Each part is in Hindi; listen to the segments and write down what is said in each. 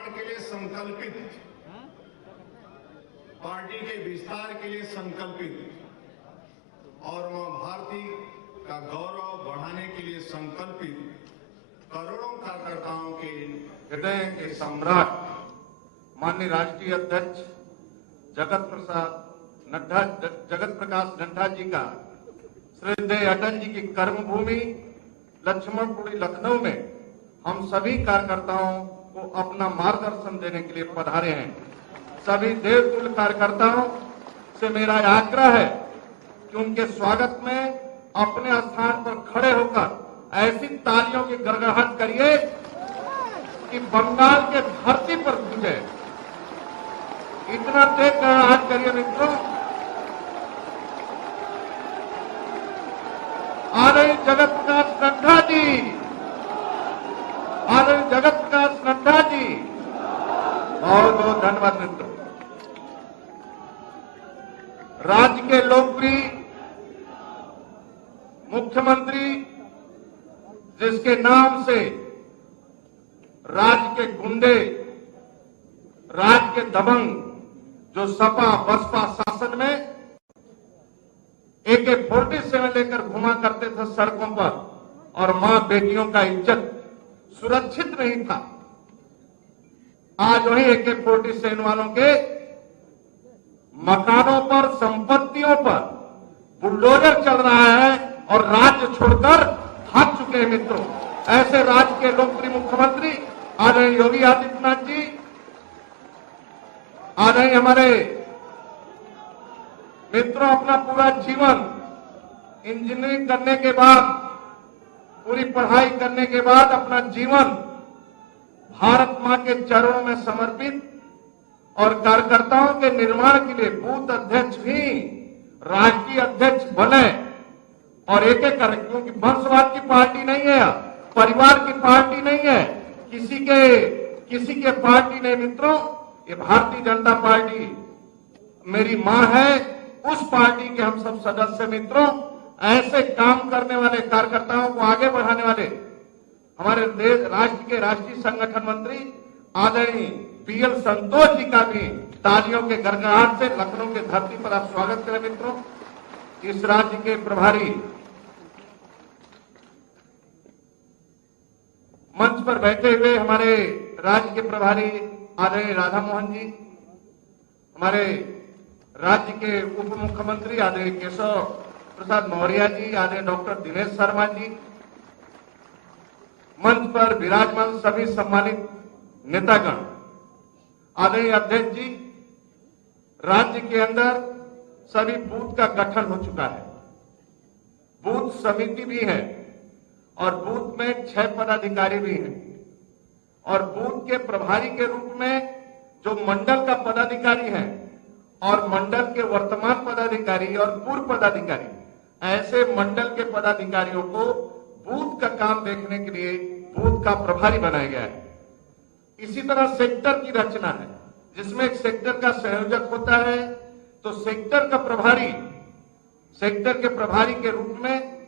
निर्माण के लिए संकल्पित, पार्टी के विस्तार के लिए संकल्पित और मां भारती का गौरव बढ़ाने के लिए संकल्पित करोड़ों कार्यकर्ताओं के हृदय के सम्राट माननीय राष्ट्रीय अध्यक्ष जगत प्रकाश नड्डा जी का श्रद्धेय अटल जी की कर्मभूमि लक्ष्मणपुरी लखनऊ में हम सभी कार्यकर्ताओं को अपना मार्गदर्शन देने के लिए पधारे हैं। सभी देवतुल्य कार्यकर्ताओं से मेरा आग्रह है कि उनके स्वागत में अपने स्थान पर खड़े होकर ऐसी तालियों की गड़गड़ाहट करिए कि बंगाल के धरती पर गूंजे। इतना तेज गड़गड़ाहट करिए मित्रों। आ रही जगत प्रकाश नड्डा जी, आ रही जगत प्रकाश नड्डा जी, बहुत बहुत धन्यवाद मित्रों। राज्य के लोकप्रिय मुख्यमंत्री जिसके नाम से राज्य के गुंडे, राज्य के दबंग जो सपा बसपा शासन में AK-47 लेकर घुमा करते थे सड़कों पर और मां बेटियों का इज्जत सुरक्षित नहीं था, आज वही AK-47 वालों के मकानों पर, संपत्तियों पर बुलडोजर चल रहा है और राज्य छोड़कर भाग चुके हैं मित्रों। ऐसे राज्य के लोकप्रिय मुख्यमंत्री आदरणीय योगी आदित्यनाथ जी, आदरणीय हमारे मित्रों अपना पूरा जीवन इंजीनियरिंग करने के बाद, पूरी पढ़ाई करने के बाद अपना जीवन भारत मां के चरणों में समर्पित और कार्यकर्ताओं के निर्माण के लिए बूथ अध्यक्ष भी राष्ट्रीय अध्यक्ष बने और एक एक कर, क्योंकि वंशवाद की पार्टी नहीं है, परिवार की पार्टी नहीं है, किसी के पार्टी नहीं मित्रों। ये भारतीय जनता पार्टी मेरी मां है, उस पार्टी के हम सब सदस्य मित्रों। ऐसे काम करने वाले कार्यकर्ताओं को आगे बढ़ाने वाले हमारे देश राष्ट्र के राष्ट्रीय संगठन मंत्री आदरणीय PL संतोष जी का भी तालियों के गड़गड़ाहट से लखनऊ के धरती पर आप स्वागत करें मित्रों। इस राज्य के प्रभारी मंच पर बैठे हुए हमारे राज्य के प्रभारी आदरणीय राधा मोहन जी, हमारे राज्य के उप मुख्यमंत्री आदरणीय केशव प्रसाद मौर्य जी, आदरणीय डॉक्टर दिनेश शर्मा जी, मंच पर विराजमान सभी सम्मानित नेतागण, आदरणीय अध्यक्ष जी, राज्य के अंदर सभी बूथ का गठन हो चुका है, बूथ समिति भी है और बूथ में 6 पदाधिकारी भी हैं और बूथ के प्रभारी के रूप में जो मंडल का पदाधिकारी है और मंडल के वर्तमान पदाधिकारी और पूर्व पदाधिकारी, ऐसे मंडल के पदाधिकारियों को बूथ का काम देखने के लिए बूथ का प्रभारी बनाया गया है। इसी तरह सेक्टर की रचना है जिसमें एक सेक्टर का संयोजक होता है, तो सेक्टर का प्रभारी, सेक्टर के प्रभारी के रूप में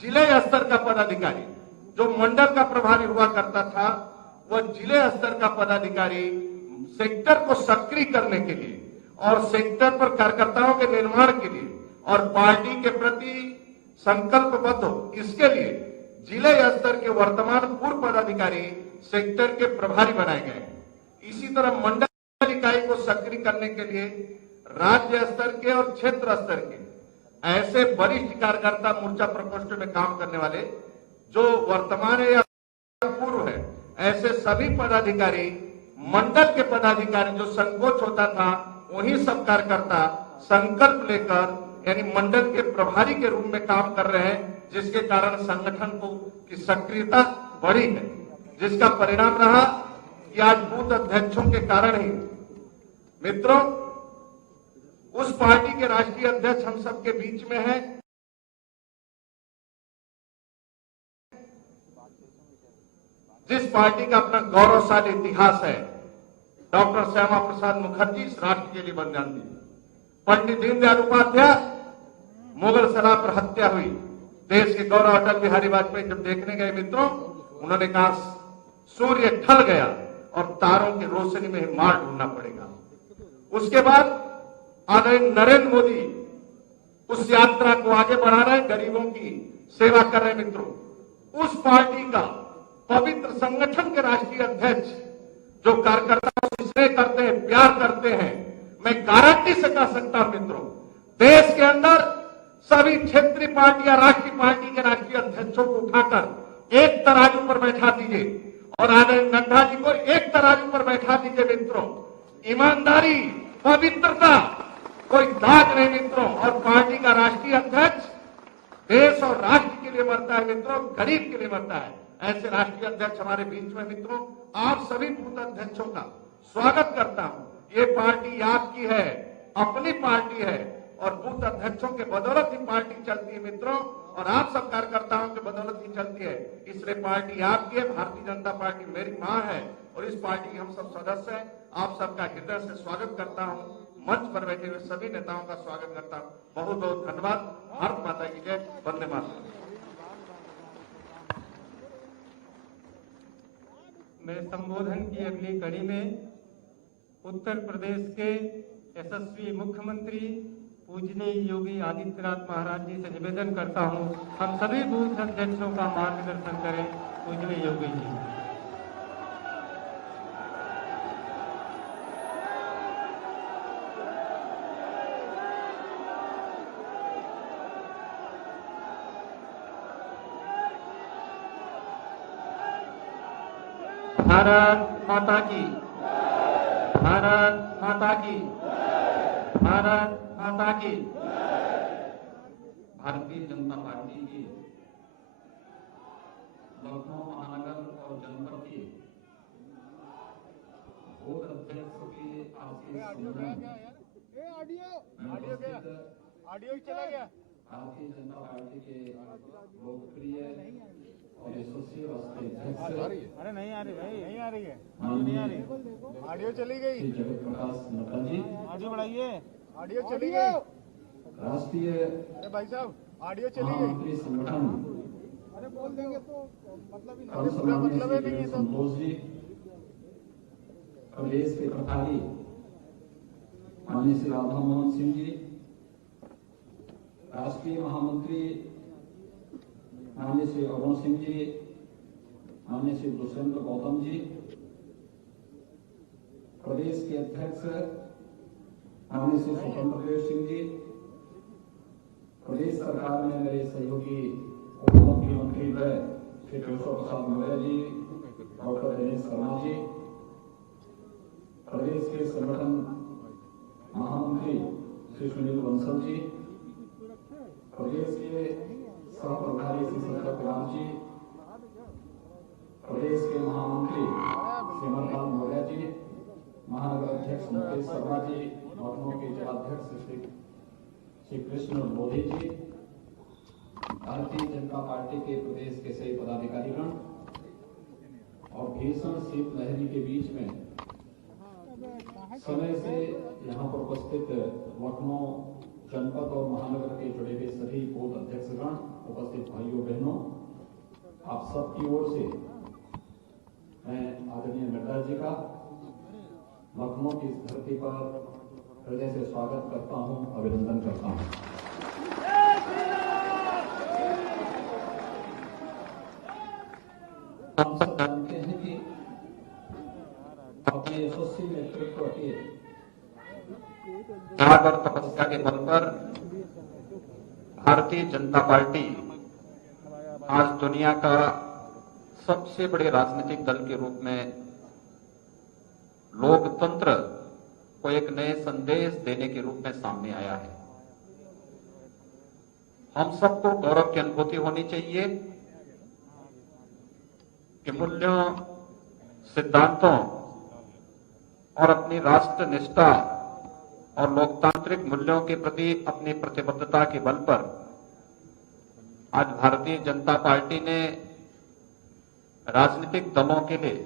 जिले स्तर का पदाधिकारी, जो मंडल का प्रभारी हुआ करता था, वह जिले स्तर का पदाधिकारी सेक्टर को सक्रिय करने के लिए और सेक्टर पर कार्यकर्ताओं के निर्माण के लिए और पार्टी के प्रति संकल्पबद्ध हो, इसके लिए जिले स्तर के वर्तमान पूर्व पदाधिकारी सेक्टर के प्रभारी बनाए गए। इसी तरह मंडल इकाई को सक्रिय करने के लिए राज्य स्तर के और क्षेत्र स्तर के ऐसे वरिष्ठ कार्यकर्ता मोर्चा प्रकोष्ठ में काम करने वाले जो वर्तमान है या पूर्व है, ऐसे सभी पदाधिकारी, मंडल के पदाधिकारी जो संकोच होता था, वही सब कार्यकर्ता संकल्प लेकर यानी मंडल के प्रभारी के रूप में काम कर रहे हैं, जिसके कारण संगठन की सक्रियता बढ़ी है, जिसका परिणाम रहा कि आज बूथ अध्यक्षों के कारण ही मित्रों उस पार्टी के राष्ट्रीय अध्यक्ष हम सबके बीच में है, जिस पार्टी का अपना गौरवशाली इतिहास है। डॉक्टर श्यामा प्रसाद मुखर्जी इस राष्ट्र के लिए बलिदान दिए, पंडित दीनदयाल उपाध्याय, मुगल सराय पर हत्या हुई, देश के गौरव अटल बिहारी वाजपेयी जब देखने गए मित्रों, उन्होंने कहा सूर्य ढल गया और तारों की रोशनी में ही मार्ग ढूंढना पड़ेगा। उसके बाद आदरणीय नरेंद्र मोदी उस यात्रा को आगे बढ़ा रहे, गरीबों की सेवा कर रहे। मित्रों, उस पार्टी का पवित्र संगठन के राष्ट्रीय अध्यक्ष जो कार्यकर्ताओं से स्नेह करते हैं, प्यार करते हैं, मैं गारंटी से कह सकता हूं मित्रों, देश के अंदर सभी क्षेत्रीय पार्टी या राष्ट्रीय पार्टी के राष्ट्रीय अध्यक्षों को उठाकर एक तराजू पर बैठा दीजिए और आदरणीय नड्डा जी को एक तराजू पर बैठा दीजिए। मित्रों, ईमानदारी, पवित्रता, कोई दाग नहीं मित्रों। और पार्टी का राष्ट्रीय अध्यक्ष देश और राष्ट्र के लिए मरता है मित्रों, गरीब के लिए मरता है। ऐसे राष्ट्रीय अध्यक्ष हमारे बीच में मित्रों, आप सभी बूथ अध्यक्षों का स्वागत करता हूं। ये पार्टी आपकी है, अपनी पार्टी है और बूथ अध्यक्षों के बदौलत ही पार्टी चलती है मित्रों, और आप सब कार्यकर्ताओं के बदौलत ही चलती है। इसलिए पार्टी आपकी है, भारतीय जनता पार्टी मेरी मां है और इस पार्टी के हम सब सदस्य हैं। आप सबका हृदय से स्वागत करता हूं। मंच पर बैठे हुए सभी नेताओं का स्वागत करता हूं। बहुत बहुत धन्यवाद। भारत माता की जय, वंदे मातरम। मैं संबोधन की अगली कड़ी में उत्तर प्रदेश के यशस्वी मुख्यमंत्री पूजनीय योगी आदित्यनाथ महाराज जी से निवेदन करता हूं, हम सभी बूथ अध्यक्षों का मार्गदर्शन करें। पूजनीय योगी जी। भारत माता की, भारत माता की, भारत माता की। भारतीय जनता पार्टी की लखनऊ महानगर और जनपद के बूथ अध्यक्षों के ऑडियो चला गया। भारतीय जनता पार्टी के लोकप्रिय और यशस्वी राष्ट्रीय अध्यक्ष, अरे नहीं आ रही भाई, नहीं आ रही है, नहीं आ रही, ऑडियो चली गई। जगत प्रकाश नड्डा जी, ऑडियो बढ़ाइए, ऑडियो चली गई। राष्ट्रीय अरे भाई साहब, ऑडियो चली गई। महामंत्री संगठन अरे बोल देंगे तो मतलब ही पूरा नहीं, मतलब ही नहीं है। संतोष जी, प्रदेश के प्रभारी माननीय श्री राधा मोहन सिंह जी, राष्ट्रीय महामंत्री माननीय श्री अरुण सिंह जी, माननीय श्री दुष्यंत गौतम जी, प्रदेश के अध्यक्ष माननीय श्री स्वतंत्र देव सिंह जी, प्रदेश सरकार में मेरे सहयोगी उप मुख्यमंत्री श्री केशव प्रसाद मौर्य जी, डॉक्टर दिनेश शर्मा जी, प्रदेश के संगठन महामंत्री श्री सुनील बंसल जी, प्रदेश के सह प्रभारी श्री शंकर कुमार जी, प्रदेश के महामंत्री सिमरलाल मौर्य जी, महानगर अध्यक्ष मुकेश शर्मा जी, लखनऊ के जिलाध्यक्ष श्री कृष्ण मोदी जी, भारतीय जनता पार्टी के प्रदेश के सभी पदाधिकारीगण और भीषण शीतलहरी के बीच में समय से यहाँ पर उपस्थित लखनऊ जनपद और महानगर के जुड़े हुए सभी बूथ अध्यक्षगण, उपस्थित भाइयों बहनों, आप सबकी ओर से मैं आदरणीय नड्डा जी का लखनऊ की इस धरती पर हृदय से स्वागत करता हूं, अभिनंदन करता हूं। हम सब जानते हैं कि अपने यशस्वी नेतृत्व के त्याग और तपस्या के बल पर भारतीय जनता पार्टी आज दुनिया का सबसे बड़े राजनीतिक दल के रूप में लोकतंत्र को एक नए संदेश देने के रूप में सामने आया है। हम सबको गौरव की अनुभूति होनी चाहिए कि मूल्यों, सिद्धांतों और अपनी राष्ट्र निष्ठा और लोकतांत्रिक मूल्यों के प्रति अपनी प्रतिबद्धता के बल पर आज भारतीय जनता पार्टी ने राजनीतिक दलों के लिए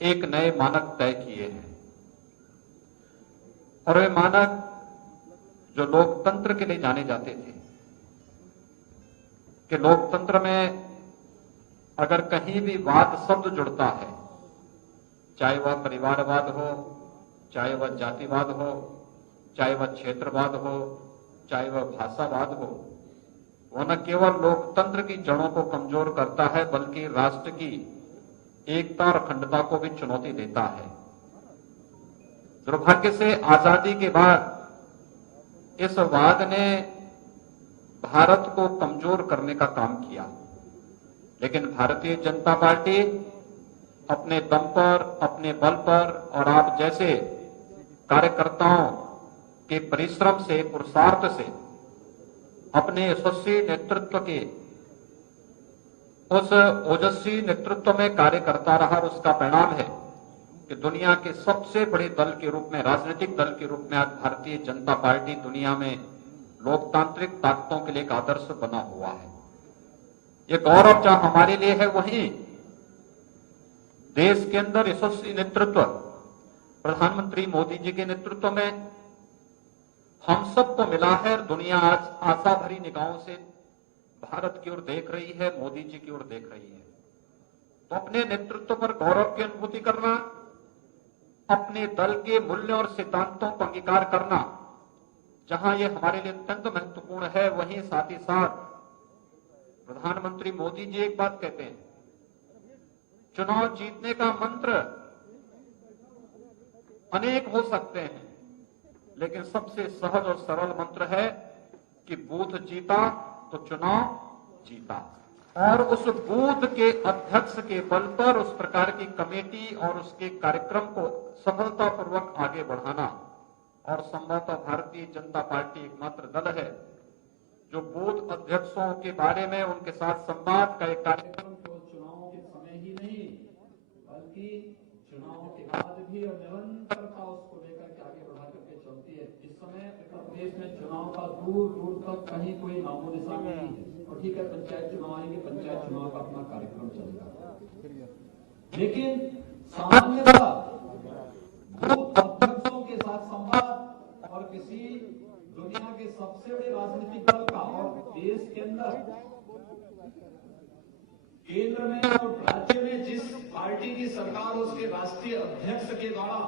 एक नए मानक तय किए हैं और वे मानक जो लोकतंत्र के लिए जाने जाते थे कि लोकतंत्र में अगर कहीं भी वाद शब्द जुड़ता है चाहे वह परिवारवाद हो, चाहे वह जातिवाद हो, चाहे वह क्षेत्रवाद हो, चाहे वह भाषावाद हो, वह न केवल लोकतंत्र की जड़ों को कमजोर करता है बल्कि राष्ट्र की एकता और अखंडता को भी चुनौती देता है। दुर्भाग्य से आजादी के बाद इस वाद ने भारत को कमजोर करने का काम किया, लेकिन भारतीय जनता पार्टी अपने दम पर, अपने बल पर और आप जैसे कार्यकर्ताओं के परिश्रम से, पुरुषार्थ से, अपने यशस्वी नेतृत्व के उस ओजस्वी नेतृत्व में कार्य करता रहा और उसका परिणाम है कि दुनिया के सबसे बड़े दल के रूप में, राजनीतिक दल के रूप में आज भारतीय जनता पार्टी दुनिया में लोकतांत्रिक ताकतों के लिए एक आदर्श बना हुआ है। ये गौरव जहां हमारे लिए है, वहीं देश के अंदर यशस्वी नेतृत्व प्रधानमंत्री मोदी जी के नेतृत्व में हम सबको मिला है और दुनिया आज आशा भरी निगाहों से भारत की ओर देख रही है, मोदी जी की ओर देख रही है। तो अपने नेतृत्व पर गौरव की अनुभूति करना, अपने दल के मूल्य और सिद्धांतों को अंगीकार करना, जहां ये हमारे लिए अत्यंत महत्वपूर्ण है, वहीं साथ ही साथ प्रधानमंत्री मोदी जी एक बात कहते हैं, चुनाव जीतने का मंत्र अनेक हो सकते हैं, लेकिन सबसे सहज और सरल मंत्र है कि बूथ जीता तो चुनाव जीता। और उस बूथ के अध्यक्ष के बल पर उस प्रकार की कमेटी और उसके कार्यक्रम को सफलतापूर्वक आगे बढ़ाना। और संभवतः भारतीय जनता पार्टी एकमात्र दल है जो बूथ अध्यक्षों के बारे में उनके साथ संवाद का एक कार्यक्रम को चुनाव के समय ही नहीं बल्कि चुनाव के बाद भी और निरंतरता उसको लेकर के आगे बढ़ा करके चलती है। इस समय उत्तर प्रदेश में चुनाव का दूर दूर तक कहीं कोई नामो निशान नहीं है। और ठीक है, पंचायत चुनाव आएंगे, पंचायत चुनाव का अपना कार्यक्रम चलेगा, लेकिन सामान्यतः बूथ अध्यक्षों के साथ संवाद और किसी दुनिया के सबसे बड़े राजनीतिक दल का और देश के अंदर केंद्र में और राज्य में जिस पार्टी की सरकार, उसके राष्ट्रीय अध्यक्ष के द्वारा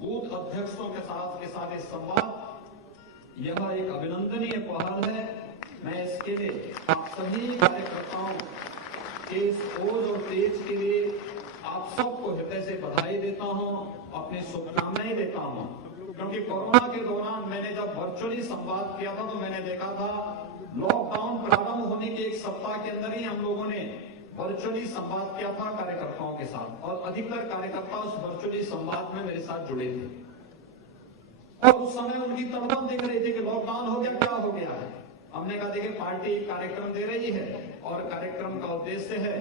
बूथ अध्यक्षों के साथ इस संवाद, यह एक अभिनंदनीय पहल है। मैं इसके लिए आप सभी कार्यकर्ताओं के इस ओज और तेज के लिए आप सबको हृदय से बधाई देता हूं, अपनी शुभकामनाएं देता हूं। क्योंकि कोरोना के दौरान मैंने जब वर्चुअली संवाद किया था तो मैंने देखा था लॉकडाउन प्रारंभ होने के एक सप्ताह के अंदर ही हम लोगों ने वर्चुअली संवाद किया था कार्यकर्ताओं के साथ, और अधिकतर कार्यकर्ता उस वर्चुअली संवाद में मेरे साथ जुड़े थे। और उस समय उनकी तड़पन देख रहे थे कि लॉकडाउन हो गया, क्या हो गया है। हमने कहा देखिए, पार्टी कार्यक्रम दे रही है और कार्यक्रम का उद्देश्य है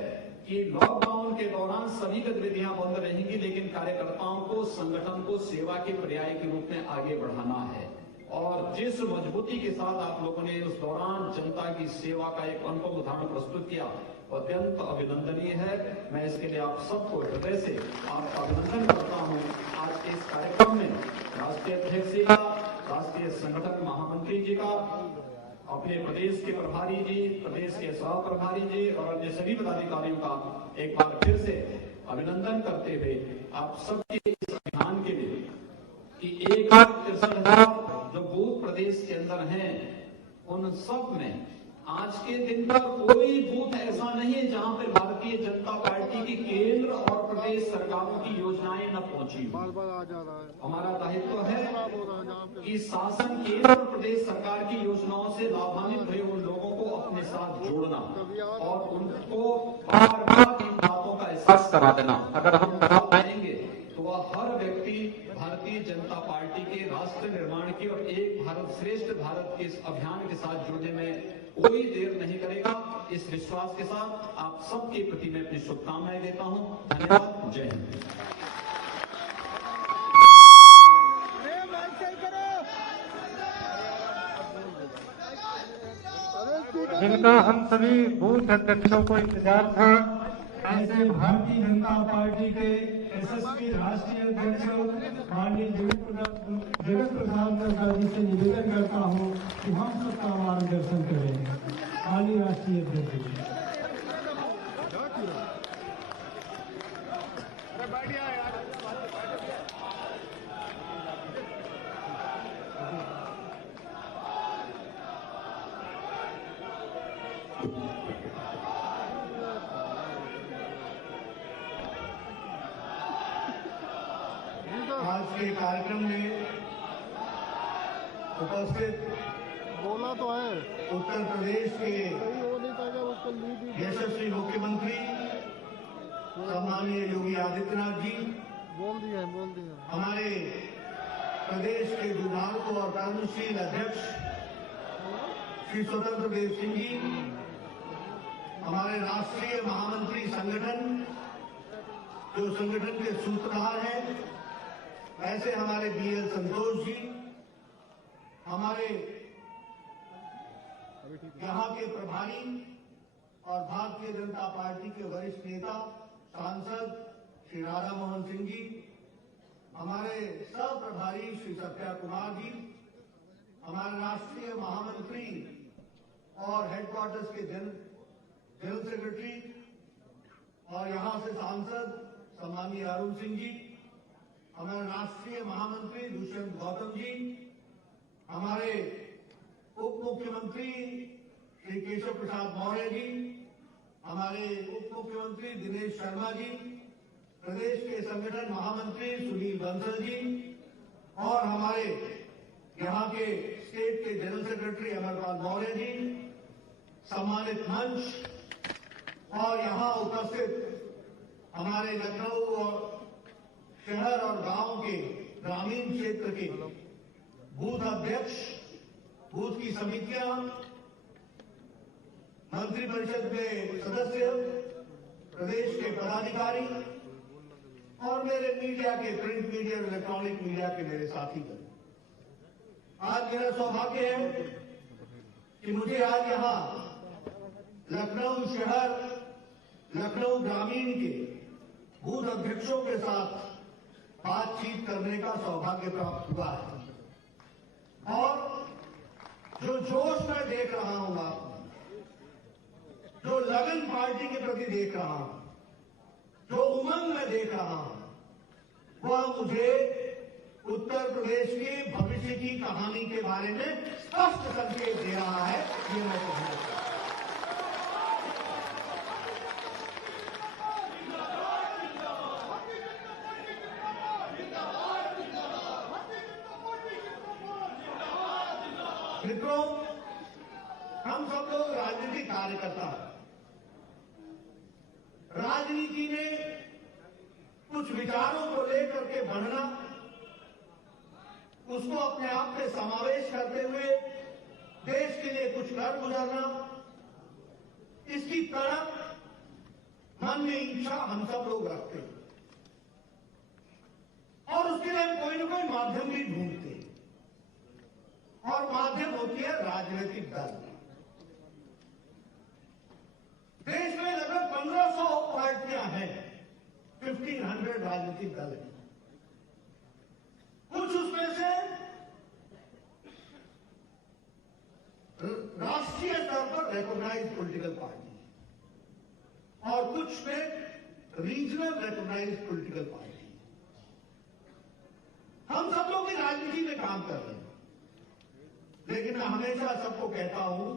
कि लॉकडाउन के दौरान सभी गतिविधियां बंद रहेंगी, लेकिन कार्यकर्ताओं को, संगठन को सेवा के पर्याय के रूप में आगे बढ़ाना है। और जिस मजबूती के साथ आप लोगों ने उस दौरान जनता की सेवा का एक अनुपम उदाहरण प्रस्तुत किया, अत्यंत अभिनंदनीय है। मैं इसके लिए आप सबको हृदय से आपका अभिनंदन करता हूं। आज के इस कार्यक्रम में राष्ट्रीय अध्यक्ष जी का, राष्ट्रीय संगठन महामंत्री जी का, अपने प्रदेश के प्रभारी जी, प्रदेश के सह प्रभारी जी और अन्य सभी पदाधिकारियों का एक बार फिर से अभिनंदन करते हुए आप सबके इस अभियान के लिए कि 1,63,000 जो बूथ प्रदेश के अंदर हैं, उन सब में आज के दिन पर कोई बूथ ऐसा नहीं है जहां पर भारतीय जनता पार्टी की केंद्र और प्रदेश सरकारों की योजनाएं न पहुंची। हमारा दायित्व है कि शासन, केंद्र और प्रदेश सरकार की योजनाओं से लाभान्वित हुए उन लोगों को अपने साथ जोड़ना और उनको बार-बार इन बातों का एहसास करा देना। अगर हम करा पाएंगे तो वह हर व्यक्ति भारतीय जनता पार्टी के राष्ट्र निर्माण की और एक भारत श्रेष्ठ भारत के इस अभियान के साथ जुड़ने में कोई देर नहीं करेगा। इस विश्वास के साथ आप सबके प्रति मैं अपनी शुभकामनाएं देता हूं। धन्यवाद। जय हिंद। जिनका हम सभी बूथ अध्यक्षों को इंतजार था, ऐसे भारतीय जनता पार्टी के यशस्वी राष्ट्रीय अध्यक्ष माननीय जगत प्रसाद नड्डा जी से निवेदन करता हूं कि हम सबका मार्गदर्शन करें। माननीय राष्ट्रीय अध्यक्ष जी। आज के कार्यक्रम में उपस्थित बोला तो है उत्तर प्रदेश के सही हो नहीं था जब उसको लीड ही यशस्वी मुख्यमंत्री सम्माननीय योगी आदित्यनाथ जी, बोल दिए हमारे प्रदेश के विधायक और कर्मशील अध्यक्ष श्री स्वतंत्र देव सिंह जी, हमारे राष्ट्रीय महामंत्री संगठन जो संगठन के सूत्रधार हैं, ऐसे हमारे बीएल संतोष जी, हमारे यहाँ के प्रभारी और भारतीय जनता पार्टी के वरिष्ठ नेता सांसद श्री राधा मोहन सिंह जी, हमारे सह प्रभारी श्री सत्या कुमार जी, हमारे राष्ट्रीय महामंत्री और हेडक्वार्टर्स के जनरल सेक्रेटरी और यहां से सांसद सम्माननीय अरुण सिंह जी, हमारे राष्ट्रीय महामंत्री दुष्यंत गौतम जी, हमारे उप मुख्यमंत्री श्री केशव प्रसाद मौर्य जी, हमारे उप मुख्यमंत्री दिनेश शर्मा जी, प्रदेश के संगठन महामंत्री सुनील बंसल जी और हमारे यहाँ के स्टेट के जनरल सेक्रेटरी अमरपाल मौर्य जी, सम्मानित मंच और यहाँ उपस्थित हमारे लखनऊ शहर और गांव के ग्रामीण क्षेत्र के बूथ अध्यक्ष, बूथ की समितियां, मंत्रिपरिषद में सदस्य, प्रदेश के पदाधिकारी और मेरे मीडिया के प्रिंट मीडिया और इलेक्ट्रॉनिक मीडिया के मेरे साथीगण, आज मेरा सौभाग्य है कि मुझे आज यहाँ लखनऊ शहर, लखनऊ ग्रामीण के बूथ अध्यक्षों के साथ बातचीत करने का सौभाग्य प्राप्त हुआ है और जो जोश मैं देख रहा हूं आप, जो लगन पार्टी के प्रति देख रहा हूं, जो उमंग में देख रहा हूं, वह मुझे उत्तर प्रदेश के भविष्य की कहानी के बारे में स्पष्ट संकेत दे रहा है। ये मैं कहूंगा। मित्रों, हम सब लोग राजनीतिक कार्यकर्ता हैं। राजनीति में कुछ विचारों को लेकर के बढ़ना, उसको अपने आप में समावेश करते हुए देश के लिए कुछ कर गुजरना, इसकी तड़प मन में इच्छा हम सब लोग रखते हैं और उसके लिए हम कोई न कोई माध्यम भी ढूंढते हैं और माध्यम होती है राजनीतिक दल। देश में लगभग 1500 पार्टियां हैं, 1500 राजनीतिक दल हैं। कुछ उसमें से राष्ट्रीय स्तर पर रिकॉग्नाइज्ड पॉलिटिकल पार्टी और कुछ में रीजनल रिकॉग्नाइज्ड पॉलिटिकल पार्टी। हम सब लोग राजनीति में काम कर रहे हैं, लेकिन मैं हमेशा सबको कहता हूं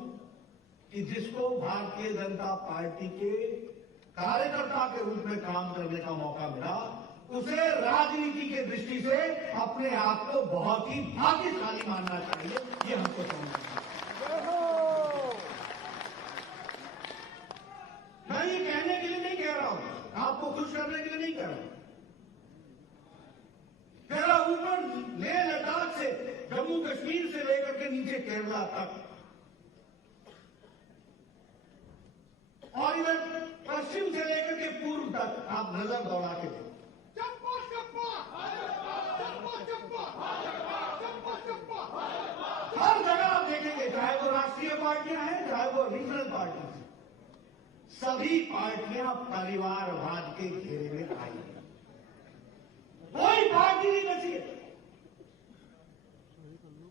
कि जिसको भारतीय जनता पार्टी के कार्यकर्ता के रूप में काम करने का मौका मिला, उसे राजनीति की दृष्टि से अपने आप को बहुत ही भाग्यशाली मानना चाहिए। ये हमको समझना चाहिए। मैं ये कहने के लिए नहीं कह रहा हूं, आपको खुश करने के लिए नहीं कह रहा हूं। मेरा ऊपर लेह लद्दाख से, जम्मू कश्मीर से लेकर के नीचे केरला तक और इधर पश्चिम से लेकर के पूर्व तक आप नजर दौड़ा के देखो। हर जगह आप देखेंगे, चाहे वो राष्ट्रीय पार्टियां हैं, चाहे वो रीजनल पार्टियां हैं, सभी पार्टियां परिवारवाद के घेरे में आई हैं। कोई पार्टी नहीं बची है।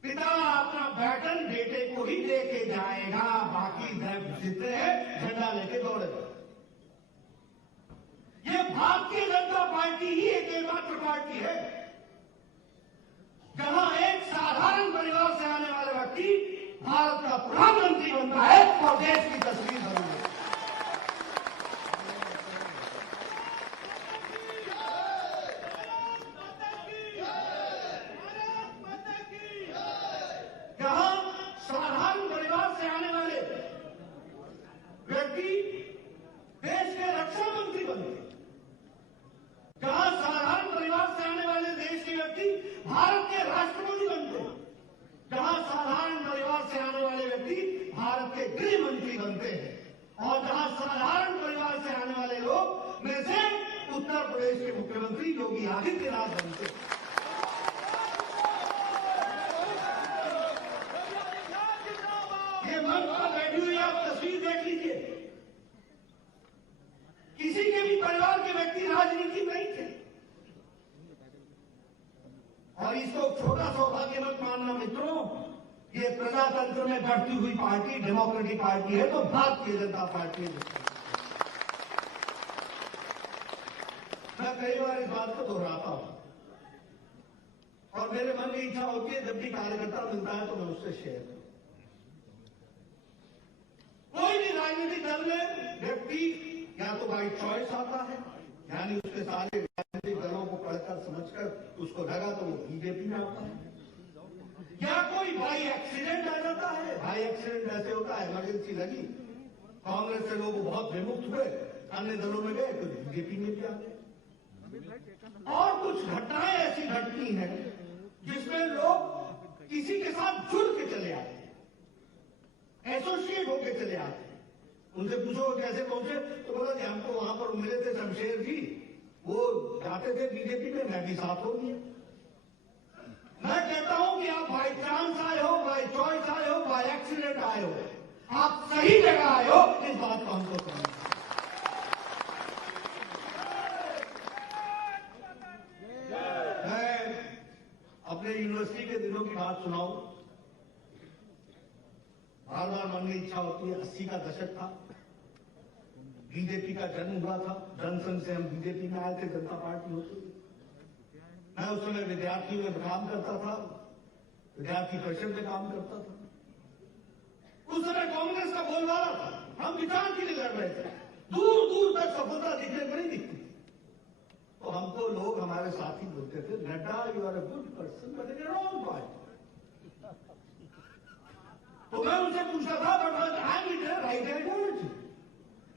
पिता अपना बैटन बेटे को ही लेके जाएगा, बाकी जितने हैं झंडा लेके दौड़ेगा। ये भारतीय जनता पार्टी ही एकमात्र पार्टी है जहां एक साधारण परिवार से आने वाला व्यक्ति भारत का प्रधानमंत्री बनता है और देश की तस्वीर बनती है। और जहां साधारण परिवार से आने वाले लोग में से उत्तर प्रदेश के मुख्यमंत्री योगी आदित्यनाथ बनते। ये मंच पर बैठी हुई आप तस्वीर देख लीजिए, किसी के भी परिवार के व्यक्ति राजनीति में नहीं थे। और इसको छोटा सौभाग्य मत मानना मित्रों, ये प्रजातंत्र में बढ़ती हुई पार्टी डेमोक्रेटिक पार्टी है तो भारतीय जनता पार्टी है। मैं कई बार इस बात को दोहराता हूं और मेरे मन में इच्छा होती है जब भी कार्यकर्ता मिलता है तो मैं उससे शेयर करूं। कोई भी राजनीतिक दल में व्यक्ति या तो बाई चॉइस आता है, यानी उसके सारे राजनीतिक दलों को पढ़कर समझकर उसको लगा तो वो बीजेपी में आता है, या कोई बाई एक्सीडेंट आ जाता है। बाई एक्सीडेंट ऐसे होता है, इमरजेंसी लगी, कांग्रेस से लोग बहुत विमुक्त हुए, अन्य दलों में गए तो बीजेपी में भी आ गए। और कुछ घटनाएं ऐसी घटती हैं जिसमें लोग किसी के साथ जुड़ के चले आते हैं, एसोसिएट होके चले आते हैं। उनसे पूछो कैसे पहुंचे तो बोला कि हमको वहां पर मिले थे शमशेर जी, वो जाते थे बीजेपी में, मैं भी साथ हो गया। मैं कहता हूं कि आप बाई चांस आए हो, बाई चॉइस आए हो, बाई एक्सीडेंट आए हो, आप सही जगह आए हो, इस बात को हमको समझना। मैं अपने यूनिवर्सिटी के दिनों की बात सुनाऊं, बार बार मन में इच्छा होती है। 80 का दशक था, बीजेपी का जन्म हुआ था, जनसंघ से हम बीजेपी में आए थे, जनता पार्टी होती। मैं उस समय विद्यार्थी में काम करता था, विद्यार्थी परिषद में काम करता था। उस समय कांग्रेस का बोलबाला था, हम विचार के लिए लड़ रहे थे, दूर दूर तक सफलता दिखने को नहीं दिखती। तो हमको लोग हमारे साथी बोलते थे, Nadda you are a good person but in wrong party. तो मैं उनसे पूछता था but I am in right ideology,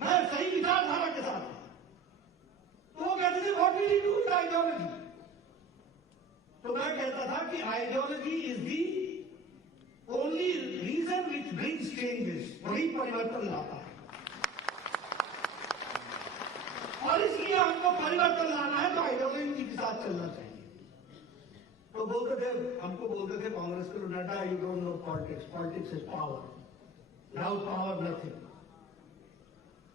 मैं सही विचारधारा के साथ। तो वो कहते थे what will you do with ideology. तो मैं कहता था कि ideology is the only reason which brings changes, वही परिवर्तन लाता है। और इसलिए हमको परिवर्तन लाना है तो आइडियोलॉजी के साथ चलना चाहिए। तो बोलते थे, हमको बोलते थे कांग्रेस के लोग, Nadda you don't know politics, politics is power, without power nothing.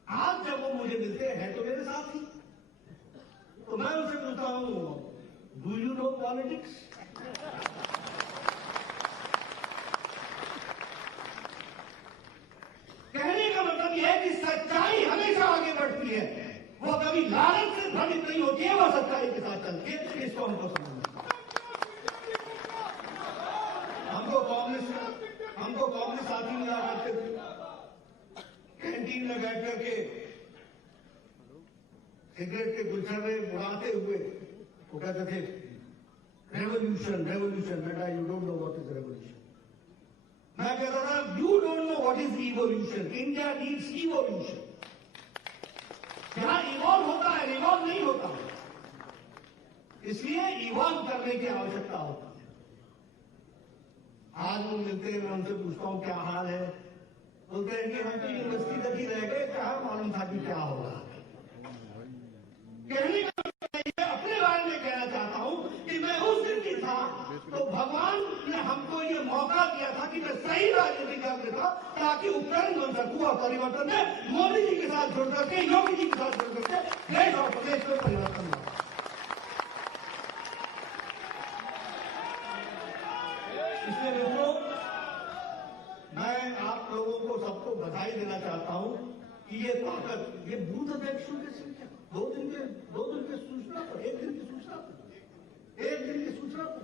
आज जब वो मुझे मिलते हैं तो मेरे साथ ही, तो मैं उनसे पूछता हूं डू यू नो पॉलिटिक्स। कहने का मतलब यह है कि सच्चाई हमेशा आगे बढ़ती है, वो कभी लालच से भ्रमित नहीं होती है, वो सच्चाई के साथ चलती है। इसको हमको समझना। हमको कांग्रेस साथी मिला करते थे, कैंटीन में बैठ करके सिगरेट के गुलछर्रे उड़ाते हुए वो कहते थे रेवोल्यूशन रेवोल्यूशन। बेटा you don't know what is revolution. मैं कहता था you don't know what is evolution, India needs evolution. यहां इवॉल्व होता है, रिवॉल्व नहीं होता, इसलिए इवॉल्व करने की आवश्यकता होती है। आज वो मिलते हैं, मैं उनसे पूछता हूं क्या हाल है, बोलते हैं कि हम तो यूनिवर्सिटी तक ही रह गए, क्या मालूम था कि क्या होगा। कहने का मैं अपने बारे में कहना चाहता हूं कि मैं उस दिन की था तो भगवान ने हमको ये मौका दिया था कि मैं सही राजनीति कर लेता ताकि उपकरण बन सकूं और परिवर्तन में मोदी जी के साथ जुड़ करके, योगी जी के साथ जुड़ करके देश और प्रदेश में परिवर्तन हो। इसलिए मित्रों, मैं आप लोगों को सबको बधाई देना चाहता हूं कि ये ताकत, ये बूथ अध्यक्षों के संख्या 2 दिन के सूचना पर, 1 दिन की सूचना पर, 1 दिन की सूचना पर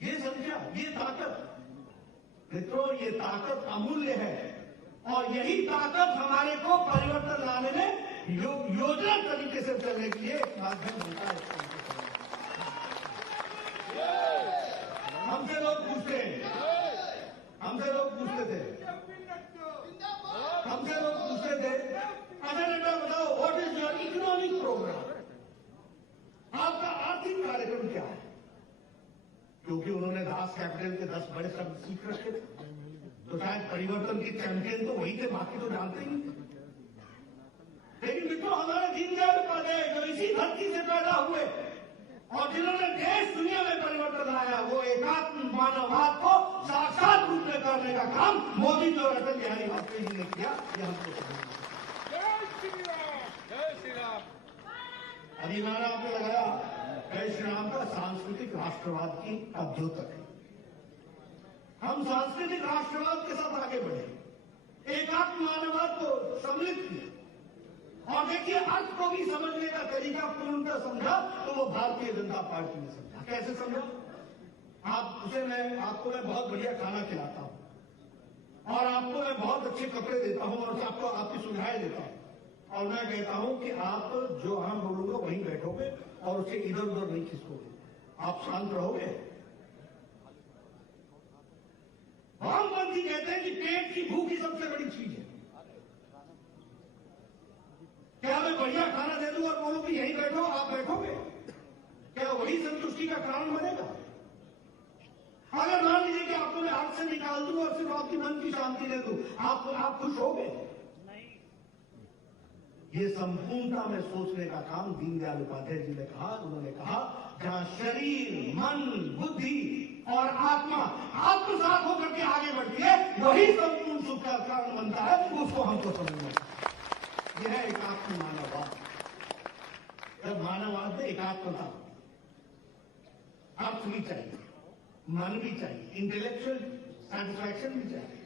ये संख्या, ये ताकत, मित्रों ये ताकत अमूल्य है। और यही ताकत हमारे को परिवर्तन लाने में योजना तरीके से चलने के लिए माध्यम बनता है। हमसे लोग पूछते थे, अच्छा नड्डा बताओ what is your economic program, आपका आर्थिक कार्यक्रम क्या है। क्योंकि उन्होंने दास कैपिटल के 10 बड़े शब्द सीख रखे थे, तो शायद परिवर्तन के चैंपियन तो वही थे, बाकी तो जानते ही नहीं। जो हमारे दीनदयाल उपाध्याय जो इसी धरती से पैदा हुए और जिन्होंने देश दुनिया में परिवर्तन लाया, वो एकात्म मानववाद को साक्षात रूप में करने का काम मोदी जी और अटल बिहारी वाजपेयी जी ने किया। ये हमको समझना अभी नारा आपने लगाया जय श्री राम का सांस्कृतिक राष्ट्रवाद की का द्योतक है। हम सांस्कृतिक राष्ट्रवाद के साथ आगे बढ़े, एकात्म मानववाद को सम्मिलित किया और देखिए अर्थ को भी समझने का तरीका पूर्णतः समझा तो वो भारतीय जनता पार्टी ने समझा। कैसे समझा? आपको मैं बहुत बढ़िया खाना खिलाता हूं और आपको मैं बहुत अच्छे कपड़े देता हूं और आपको आपकी सुविधाएं देता हूं और मैं कहता हूं कि आप जो हम बोलूंगा वहीं बैठोगे और उसे इधर उधर नहीं खिसकोगे, आप शांत रहोगे। वामपंथी कहते हैं कि पेट की भूख ही सबसे बड़ी चीज है। क्या मैं बढ़िया खाना दे दूं और बोलूं कि यहीं बैठो, आप बैठोगे? क्या वही संतुष्टि का कारण बनेगा? अगर मान लीजिए कि आपको मैं हाथ से निकाल दूं और सिर्फ आपकी मन की शांति दे दूं, आप खुश होगे? ये संपूर्णता में सोचने का काम दीनदयाल उपाध्याय जी ने कहा। उन्होंने कहा जहां शरीर, मन, बुद्धि और आत्मा आत्मसात होकर के आगे बढ़ती है, वही संपूर्ण सुख का कारण बनता है। उसको हमको समझना है। यह है एकात्म मानववाद। जब मानववाद में एकात्मता, अर्थ भी चाहिए, मन भी चाहिए, इंटेलेक्चुअल सेटिस्फैक्शन भी चाहिए,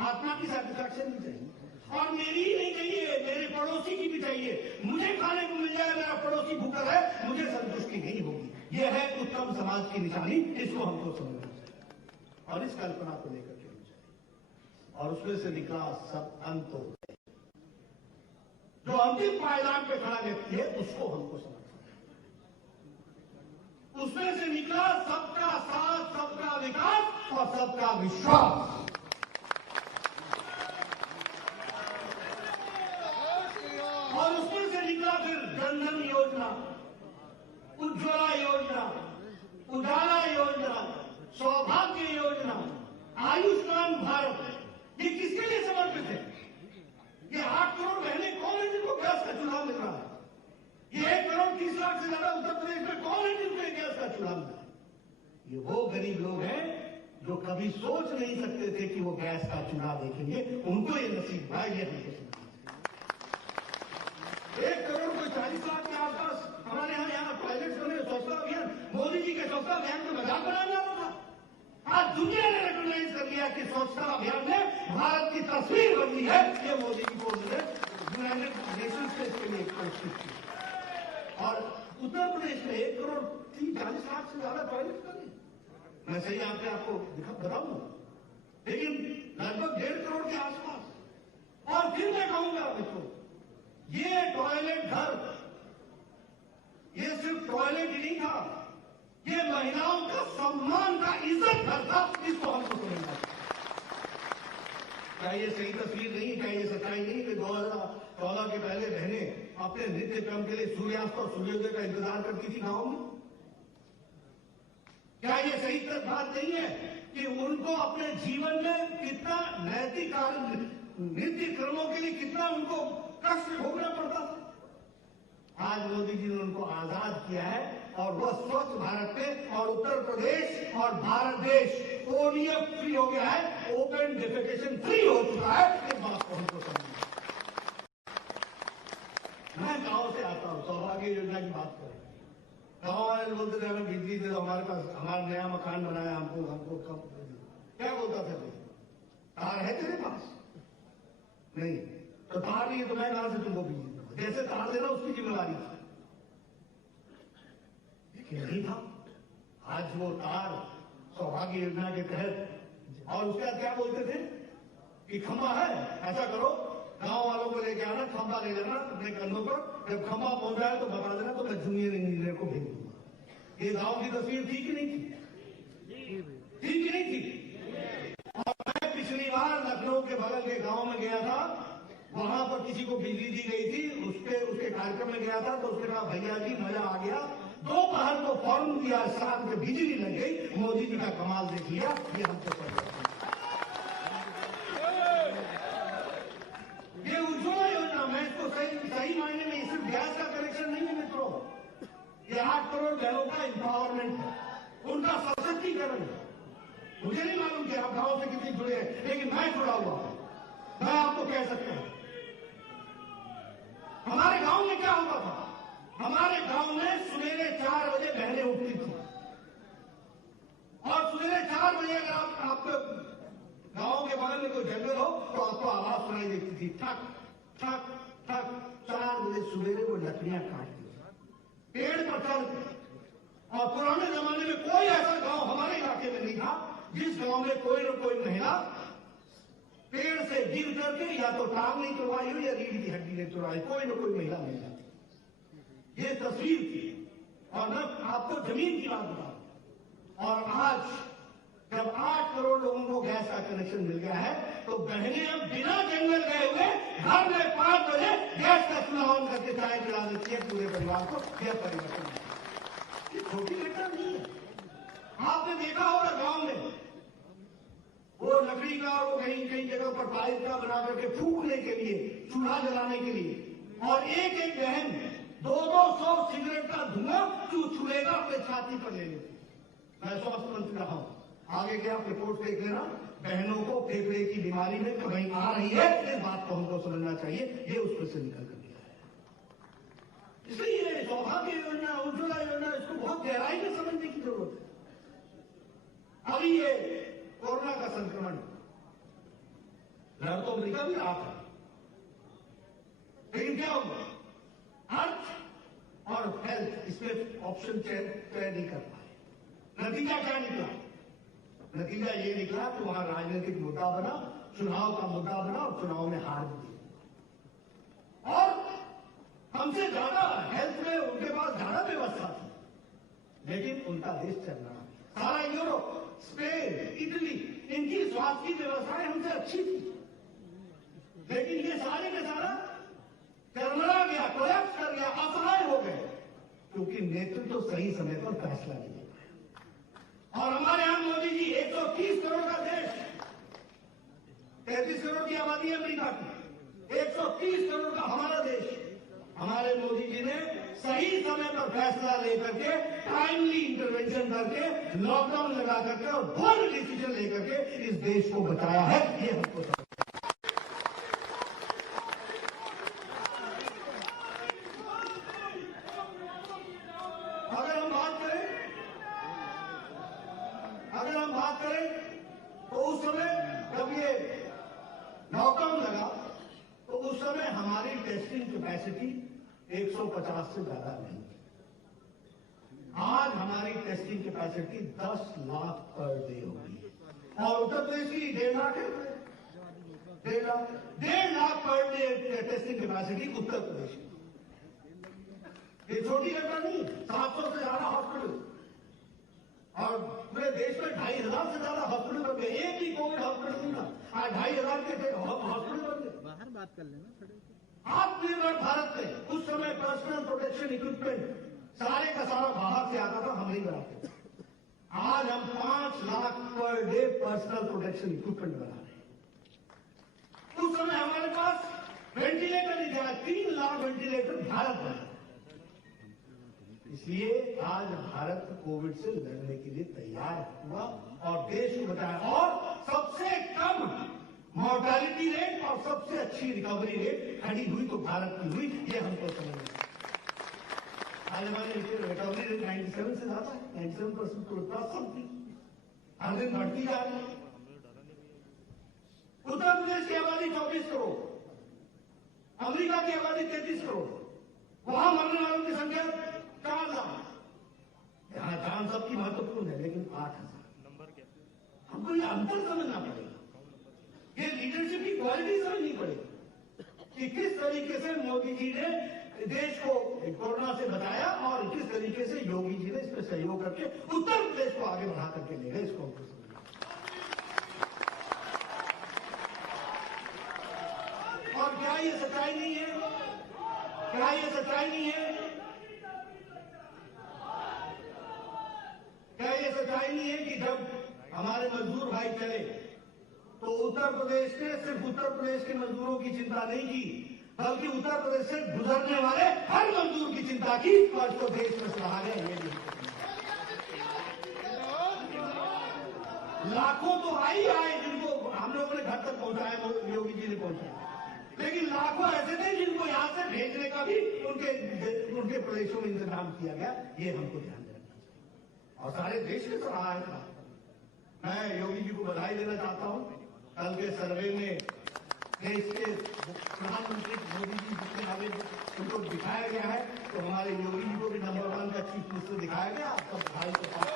आत्मा की सेटिस्फैक्शन भी चाहिए और मेरी ही नहीं चाहिए, मेरे पड़ोसी की भी चाहिए। मुझे खाने को मिल जाए, मेरा पड़ोसी भूखा है, मुझे संतुष्टि नहीं होगी। यह है उत्तम समाज की निशानी। इसको हमको समझना चाहिए और इस कल्पना को लेकर के और उसमें से निकला सब अंत जो अंतिम पायदान पे खड़ा व्यक्ति है, उसको हमको समझना है। उसमें से निकला सबका साथ, सबका विकास और सबका विश्वास। और उसमें से निकला फिर जनधन योजना, उज्ज्वला योजना, उजाला योजना, सौभाग्य योजना, आयुष्मान भारत। ये किसके लिए समर्पित है? ये 8 करोड़ बहनें कौन है जिनको गैस का चूल्हा मिल रहा है? ये 1 करोड़ 30 लाख से ज्यादा उत्तर प्रदेश में कौन है जिनको गैस का चूल्हा मिल रहा है? ये वो गरीब लोग हैं जो कभी सोच नहीं सकते थे कि वो गैस का चूल्हा देखेंगे, उनको ये नसीब हुआ। ये हमको 1 करोड़ को 40 लाख के आसपास हमारे यहाँ टॉयलेट्स बने। स्वच्छता अभियान, मोदी जी के स्वच्छता अभियान को मजाक बनाया जा रहा था। आज दुनिया ने रिकॉग्नाइज कर लिया कि स्वच्छता अभियान में भारत की तस्वीर बदली है। ये मोदी जी को यूनाइटेड नेशंस के इसके लिए कोशिश की और उत्तर प्रदेश में 1 करोड़ 40 लाख से ज्यादा टॉयलेट बने। मैं सही आपको बताऊंगा, लेकिन लगभग 1.5 करोड़ के आसपास। और फिर मैं कहूंगा इसको, ये टॉयलेट घर, ये सिर्फ टॉयलेट ही नहीं था, ये महिलाओं का सम्मान का इज्जत घर था। इसको हमको समझना है। क्या ये सही तस्वीर नहीं? क्या ये सच्चाई नहीं कि 2014 के पहले बहनें अपने नित्य क्रम के लिए सूर्यास्त और सूर्योदय का इंतजार करती थी गांव में? क्या ये सही बात नहीं है कि उनको अपने जीवन में कितना नैतिक नित्य क्रमों के लिए कितना उनको कष्ट भोगना पड़ता था? आज मोदी जी ने उनको आजाद किया है और वह स्वच्छ भारत में और उत्तर प्रदेश और भारत देश ओडीएफ फ्री हो गया है, ओपन डिफेकेशन फ्री हो चुका है। इस बात को हमको समझना। मैं गांव से आता हूं, सौभाग्य योजना की बात करें, गांव वाले बोलते थे हमें बिजली दे दो, हमारे पास हमारा नया मकान बनाया, हमको कम। क्या बोलता था? तार है तेरे पास? नहीं तो तार नहीं है तो मैं कहां से तुमको बिजली दूंगा? जैसे तार देना उसकी जिम्मेदारी थी, लेकिन नहीं था। आज वो तार सौभाग्य योजना के तहत और उसके बाद क्या बोलते थे कि खंभा है, ऐसा करो गांव वालों को लेके आना, खंभा ले लेना अपने कंधों पर, जब खंभा पहुंच जाए तो बता देना तो मैं जूनियर इंजीनियर को भेज दूंगा। ये गांव की तस्वीर थी कि नहीं थी? थी कि नहीं थी? और मैं पिछली बार लखनऊ के बगल के गांव में गया था, वहां पर किसी को बिजली दी गई थी, उसके कार्यक्रम में गया था तो उसने कहा भैया जी मजा आ गया, दोपहर को फौरन दिया, शाम को बिजली लग गई। मोदी जी का कमाल देख लिया। ये हमको पता ये उज्ज्वला योजना, मैं इसको सही मायने में करोड़ बहनों का एम्पावरमेंट है, उनका सशक्तिकरण है। मुझे नहीं मालूम कि आप गांव से कितने जुड़े हैं, लेकिन मैं जुड़ा हुआ हूं। मैं आपको कह सकता हूं, हमारे गांव में क्या होता था? हमारे गांव में सवेरे 4 बजे बहनें उठती थी और सवेरे 4 बजे अगर आपको गांव के बगल में कोई जंगल हो तो आपको आवाज सुनाई देती थी, ठक ठक ठक। 4 बजे सवेरे वो लकड़ियां काटती, पेड़ पर चढ़। और पुराने जमाने में कोई ऐसा गांव हमारे इलाके में नहीं था जिस गांव में कोई न कोई महिला पेड़ से गिर करके या तो टांग नहीं तोड़वाई हो या रीढ़ की हड्डी नहीं तोड़वाई, कोई न कोई महिला नहीं जाती। ये तस्वीर थी। और मैं आपको जमीन की बात बताऊं, और आज जब 8 करोड़ लोगों को गैस का कनेक्शन मिल गया है तो बहनें अब बिना जंगल गए हुए घर में 5 बजे गैस का चूल्हा ऑन करके चाय पिला देती है पूरे परिवार को। यह परिवर्तन है, ये छोटी घटना नहीं है। आपने देखा होगा गांव में वो लकड़ी का और वो कहीं कहीं जगह पर पाइप का बना करके फूकने के लिए, चूल्हा जलाने के लिए, और एक एक बहन 200 सिगरेट का धुआं चूल्हेगा अपने छाती पर ले लेती। मैं स्वास्थ्य मंत्री रहा हूं, आगे के आप रिपोर्ट देख लेना। बहनों को फेफड़े की बीमारी में कहीं आ रही है, इस बात को हमको समझना चाहिए। ये उस पर से निकल कर गया है। इसलिए ये सौभाग्य योजना, उज्ज्वला योजना, इसको बहुत गहराई में समझने की जरूरत है। अभी ये कोरोना का संक्रमण लड़ तो अमेरिका भी रहा था, लेकिन क्या हुआ? अर्थ और हेल्थ इसमें ऑप्शन तय नहीं कर पाए। नतीजा क्या निकला? नतीजा ये निकला कि वहां राजनीतिक मुद्दा बना, चुनाव का मुद्दा बना और चुनाव में हार दी। और हमसे ज्यादा हेल्थ में उनके पास ज्यादा व्यवस्था थी, लेकिन उनका देश चल रहा। सारा यूरोप, स्पेन, इटली, इनकी स्वास्थ्य की व्यवस्थाएं हमसे अच्छी थी, लेकिन ये सारे के सारा करमरा गया, कोलैप्स कर गया, असहाय हो गए, क्योंकि नेतृत्व तो सही समय पर फैसला नहीं ले पाया। और हमारे यहां मोदी जी 130 करोड़ का देश, 33 करोड़ की आबादी है अमेरिका की, 130 करोड़ का हमारा देश, हमारे मोदी जी ने सही समय पर फैसला लेकर के, टाइमली इंटरवेंशन करके, लॉकडाउन लगा करके और बोल्ड डिसीजन लेकर के इस देश को बचाया है। ये हमको अगर हम बात करें तो उस समय जब ये लॉकडाउन लगा तो उस समय हमारी टेस्टिंग कैपेसिटी 150 से ज्यादा नहीं। आज हमारी testing capacity 10 lakh per day होगी, और उत्तर प्रदेश की 1.5 लाख है। 1.5 lakh per day testing capacity Uttar Pradesh की। ये छोटी घटना नहीं। 700 से ज्यादा हॉस्पिटल, और पूरे देश में 2,500 से ज्यादा हॉस्पिटल बन गए। एक भी कोविड हॉस्पिटल नहीं था, आज 2,500 के हॉस्पिटल बन गए। बाहर बात कर लेना थोड़े। आत्मनिर्भर भारत में उस समय पर्सनल प्रोटेक्शन इक्विपमेंट सारे का सारा बाहर से आता था, हम नहीं बनाते। आज हम 5 lakh per day personal protection equipment बना रहे हैं। उस समय हमारे पास वेंटिलेटर नहीं था, 3 लाख वेंटिलेटर भारत बना। इसलिए आज भारत कोविड से लड़ने के लिए तैयार हुआ और देश को बचाया। और सबसे कम मॉर्टेलिटी रेट और सबसे अच्छी रिकवरी रेट खड़ी हुई तो भारत की हुई। ये हमको समझना है। आज हमारी रिकवरी रेट 97 से ज्यादा है, 97% तो प्लस समथिंग, हर दिन बढ़ती जा रही है। उत्तर प्रदेश की आबादी 24 करोड़, अमेरिका की आबादी 33 करोड़, वहां मरने वालों की संख्या 4 लाख। यहां जान सबकी महत्वपूर्ण है, लेकिन 8,000। हमको ये अंतर समझना पड़ेगा, ये लीडरशिप की क्वालिटी समझनी पड़ेगी कि किस तरीके से मोदी जी ने देश को कोरोना से बचाया और किस तरीके से योगी जी ने इसमें सहयोग करके उत्तर प्रदेश को आगे बढ़ा करके ले गए। इसको हमको समझना। और क्या ये सच्चाई नहीं है? क्या ये सच्चाई नहीं है? क्या ये सच्चाई नहीं है कि जब हमारे मजदूर भाई चले तो उत्तर प्रदेश ने सिर्फ उत्तर प्रदेश के मजदूरों की चिंता नहीं की, बल्कि उत्तर प्रदेश से गुजरने वाले हर मजदूर की चिंता की और इसको देश में सराहा गया। ये नहीं, लाखों तो आई आए जिनको हम लोगों ने घर तक पहुंचाया, योगी जी ने पहुंचाया, लेकिन लाखों ऐसे थे जिनको यहां से भेजने का भी उनके प्रदेशों में इंतजाम किया गया। ये हमको ध्यान देना चाहिए और सारे देश में सराहा है। मैं योगी जी को बधाई देना चाहता हूं। कल के सर्वे में देश के प्रधानमंत्री मोदी जी जितने आगे उनको दिखाया गया है, तो हमारे योगी जी को भी नंबर 1 का चीफ मिनिस्टर दिखाया गया। आप सब भाई को पास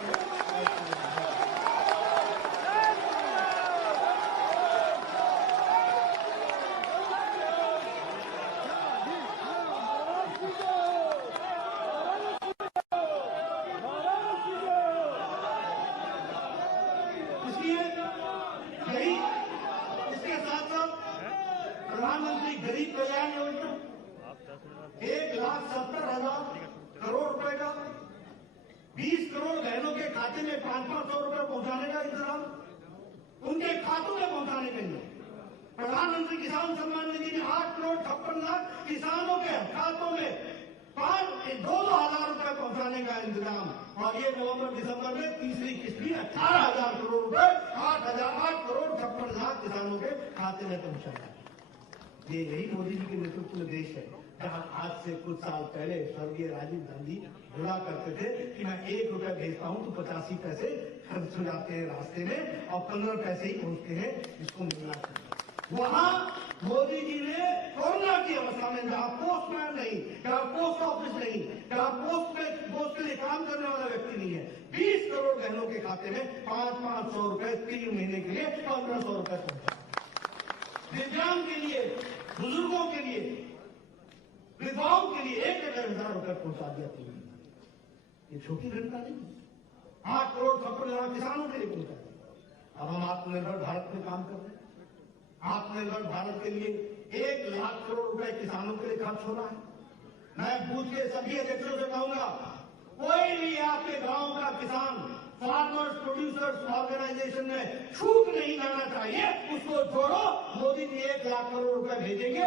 प्रधानमंत्री गरीब कल्याण योजना 1,70,000 करोड़ रुपए का 20 करोड़ बहनों के खाते में 500 रुपए पहुंचाने का इंतजाम, उनके खातों में पहुंचाने के लिए प्रधानमंत्री किसान सम्मान निधि में 8 करोड़ 56 लाख किसानों के खातों में 2,000 रुपए पहुंचाने का इंतजाम। और ये नवंबर दिसंबर में तीसरी किस्त भी 18,000 करोड़ रुपए 8 करोड़ 56 लाख किसानों के खाते में पहुंचाया। ये यही मोदी जी के नेतृत्व में देश है, जहां आज से कुछ साल पहले स्वर्गीय राजीव गांधी बोला करते थे कि मैं 1 रुपया भेजता हूं तो 85 पैसे खर्च हो जाते हैं रास्ते में और 15 पैसे ही पहुंचते हैं जिसको मिलना चाहिए। वहां मोदी जी ने कोरोना की अवस्था में जहां पोस्टमैन नहीं, जहां पोस्ट ऑफिस नहीं, जहां पोस्ट के लिए काम करने वाला व्यक्ति नहीं है, 20 करोड़ बहनों के खाते में 500 रुपए 3 महीने के लिए 1,500 रुपए पहुंचा। दिव्यांग के लिए, बुजुर्गों के लिए, विधवाओं के लिए 1,000 रुपए पहुंचा दिया 3 महीने। ये छोटी घटना नहीं, 8 करोड़ 56 लाख किसानों के लिए पहुंचा दिया। अब हम आत्मनिर्भर भारत में काम कर रहे हैं। आत्मनिर्भर भारत के लिए 1 लाख करोड़ रुपए किसानों के लिए खर्च हो रहा है। मैं बूथ के सभी अध्यक्षों से कहूंगा, कोई भी आपके गांव का किसान फार्मर्स प्रोड्यूसर्स ऑर्गेनाइजेशन में छूट नहीं जाना चाहिए, उसको जोड़ो। मोदी जी 1 लाख करोड़ रुपए भेजेंगे,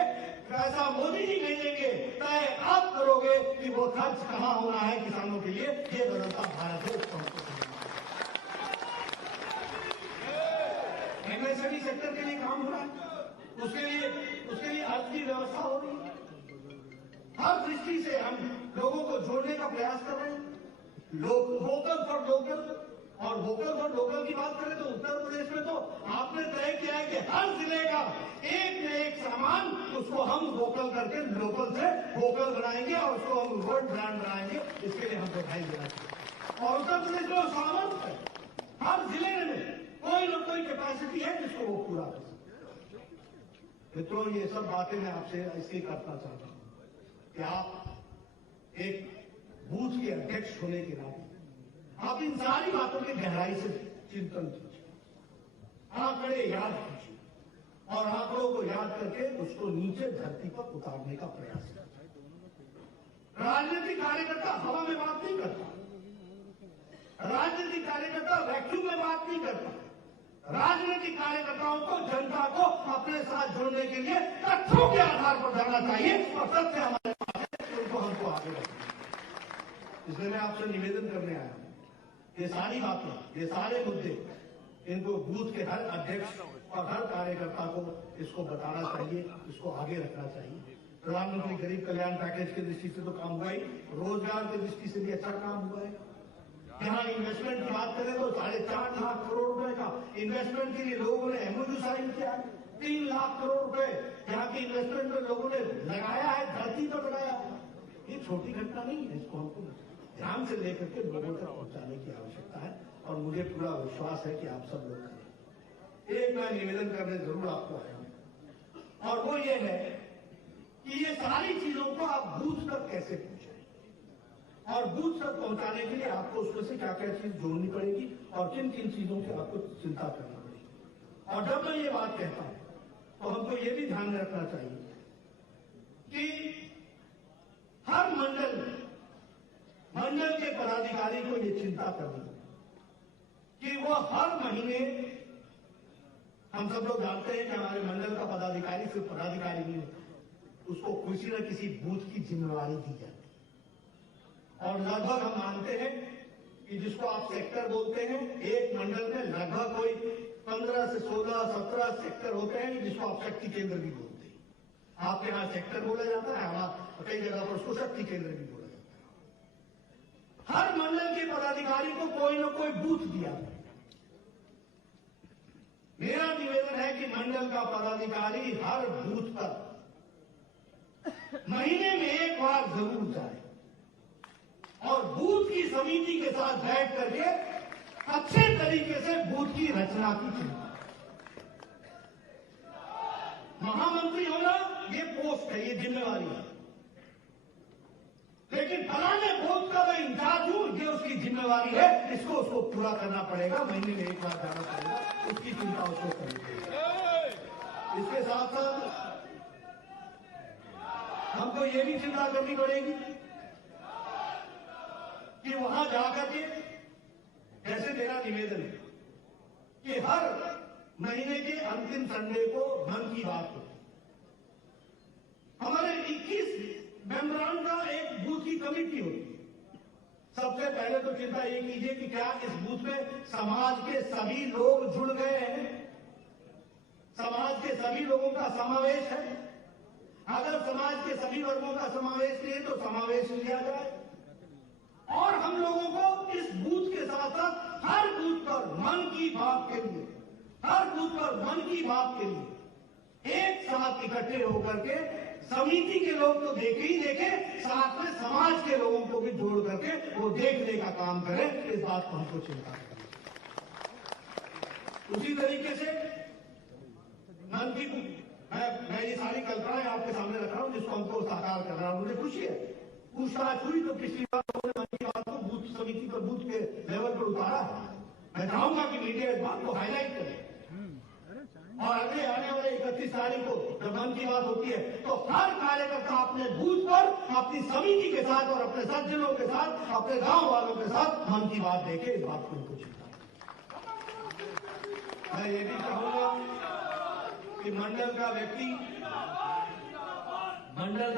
पैसा मोदी जी भेजेंगे, तय आप करोगे कि वो खर्च कहां होना है किसानों के लिए। ये बदलता भारत है, उसको हमको एमएसएमई सेक्टर के लिए काम हो रहा है, उसके लिए अर्थ की व्यवस्था हो रही है। हर दृष्टि से हम लोगों को जोड़ने का प्रयास कर रहे हैं। वोकल फॉर लोकल, और वोकल फॉर लोकल की बात करें तो उत्तर प्रदेश में तो आपने तय किया है कि हर जिले का एक में एक सामान उसको हम वोकल करके लोकल से वोकल बनाएंगे और उसको हम वर्ल्ड ब्रांड बनाएंगे। इसके लिए हम बधाई देना चाहिए। और उत्तर प्रदेश में सामर्थ है, हर जिले में कोई न कोई कैपेसिटी है जिसको वो पूरा कर सकते। मित्रों, ये सब बातें मैं आपसे इसलिए करना चाहता हूं कि आप एक बूथ के अध्यक्ष होने के नाते आप इन सारी बातों के गहराई से चिंतन कीजिए, आंकड़े याद कीजिए और आंकड़ों को याद करके उसको नीचे धरती पर उतारने का प्रयास कीजिए। राजनीतिक कार्यकर्ता हवा में बात नहीं करता, राजनीतिक कार्यकर्ता वैक्यूम में बात नहीं करता। राजनीतिक कार्यकर्ताओं को, जनता को अपने साथ जोड़ने के लिए तथ्यों के आधार पर जाना चाहिए और तथ्य हमारे पास है, उनको हमको आगे रखना। इसलिए मैं आपसे निवेदन करने आया हूं, ये सारी बातें, ये सारे मुद्दे, इनको बूथ के हर अध्यक्ष और हर कार्यकर्ता को इसको बताना चाहिए, इसको आगे रखना चाहिए। प्रधानमंत्री गरीब कल्याण पैकेज की दृष्टि से तो काम हुआ ही, रोजगार की दृष्टि से भी अच्छा काम हुआ है। यहाँ इन्वेस्टमेंट की बात करें तो 4.5 लाख करोड़ रुपए का इन्वेस्टमेंट के लिए लोगों ने एमओयू साइन किया है। 3 लाख करोड़ रुपए यहाँ की इन्वेस्टमेंट में लोगों ने लगाया है, धरती पर लगाया है। ये छोटी घटना नहीं है, इसको हमको ध्यान से लेकर के लोगों तक पहुंचाने की आवश्यकता है और मुझे पूरा विश्वास है कि आप सब लोग करें। एक मैं निवेदन करने जरूर आपको आया हूं और वो ये है कि ये सारी चीजों को आप बूथ तक कैसे पहुंचाएं और बूथ तक पहुंचाने के लिए आपको उसमें से क्या क्या चीज जोड़नी पड़ेगी और किन किन चीजों की आपको चिंता करनी पड़ेगी। और जब मैं ये बात कहता हूं तो हमको ये भी ध्यान में रखना चाहिए कि हर मंडल के पदाधिकारी को ये चिंता करनी कि वो हर महीने, हम सब लोग जानते हैं कि हमारे मंडल का पदाधिकारी सिर्फ पदाधिकारी नहीं होता, उसको किसी न किसी बूथ की जिम्मेवारी दी जाती है। और लगभग हम मानते हैं कि जिसको आप सेक्टर बोलते हैं, एक मंडल में लगभग कोई 15 से 16, 17 सेक्टर होते हैं, जिसको आप शक्ति केंद्र भी बोलते हैं। आपके यहाँ सेक्टर बोला जाता है, हमारा कई जगह पर उसको शक्ति केंद्र भी बोला जाता है। हर मंडल के पदाधिकारी को कोई न कोई बूथ दिया। मेरा निवेदन है कि मंडल का पदाधिकारी हर बूथ पर महीने में एक बार जरूर जाए और बूथ की समिति के साथ बैठ करके अच्छे तरीके से बूथ की रचना की चिंता। महामंत्री होना ये पोस्ट है, ये जिम्मेवारी है, लेकिन फलाने बूथ का मैं इंचार्ज हूं, ये उसकी जिम्मेवारी है, उसको पूरा करना पड़ेगा, महीने में एक बार जाना पड़ेगा, उसकी चिंता उसको करनी पड़ेगी। इसके साथ साथ हमको ये भी चिंता करनी पड़ेगी कि वहां जाकर के, जैसे मेरा निवेदन है कि हर महीने के अंतिम संडे को मन की बात हो। हमारे 21 मेंबरान का एक बूथ की कमेटी होती है। सबसे पहले तो चिंता ये कीजिए कि क्या इस बूथ में समाज के सभी लोग जुड़ गए हैं, समाज के सभी लोगों का समावेश है। अगर समाज के सभी वर्गों का समावेश नहीं है तो समावेश लिया जाए और हम लोगों को इस बूथ के साथ साथ हर बूथ पर मन की बात के लिए, हर बूथ पर मन की बात के लिए एक साथ इकट्ठे होकर के समिति के लोग तो देखे ही देखे, साथ में समाज के लोगों को भी जोड़ करके वो देखने का काम करें। इस बात को हमको चिंता है। उसी तरीके से मन की मैं ये सारी कल्पनाएं आपके सामने रख रहा हूं, जिसको हमको साकार कर रहा हूं। मुझे खुशी है, पूछताछ हुई तो पिछली बार उन्होंने मन की बात को बूथ समिति पर, बूथ के लेवल पर उतारा है। मैं चाहूंगा कि मीडिया इस बात को हाईलाइट करे और अगले आने वाले 31 तारीख को जब मन की बात होती है तो हर कार्यकर्ता अपने बूथ पर अपनी समिति के साथ और अपने सज्जनों के साथ, अपने गांव वालों के साथ मन की बात देखे। इस बात को उनको चिंता। मैं ये भी चाहूंगा कि मंडल का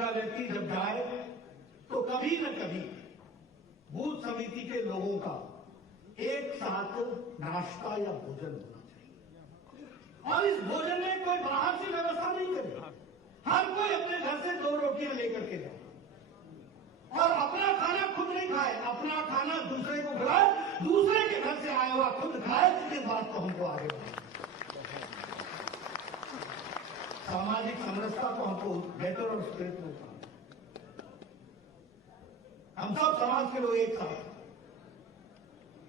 व्यक्ति जब जाए तो कभी न कभी बूथ समिति के लोगों का एक साथ नाश्ता या भोजन होना चाहिए और इस भोजन में कोई बाहर से व्यवस्था नहीं करे। हर कोई अपने घर से 2 रोटियां लेकर के जाए और अपना खाना खुद नहीं खाए, अपना खाना दूसरे को खिलाए, दूसरे के घर से आया हुआ खुद खाए। इस बात को हमको आगे बढ़ाना, सामाजिक समरसता को हमको बेहतर और स्ट्रेट में करना। हम सब समाज के लोग एक साथ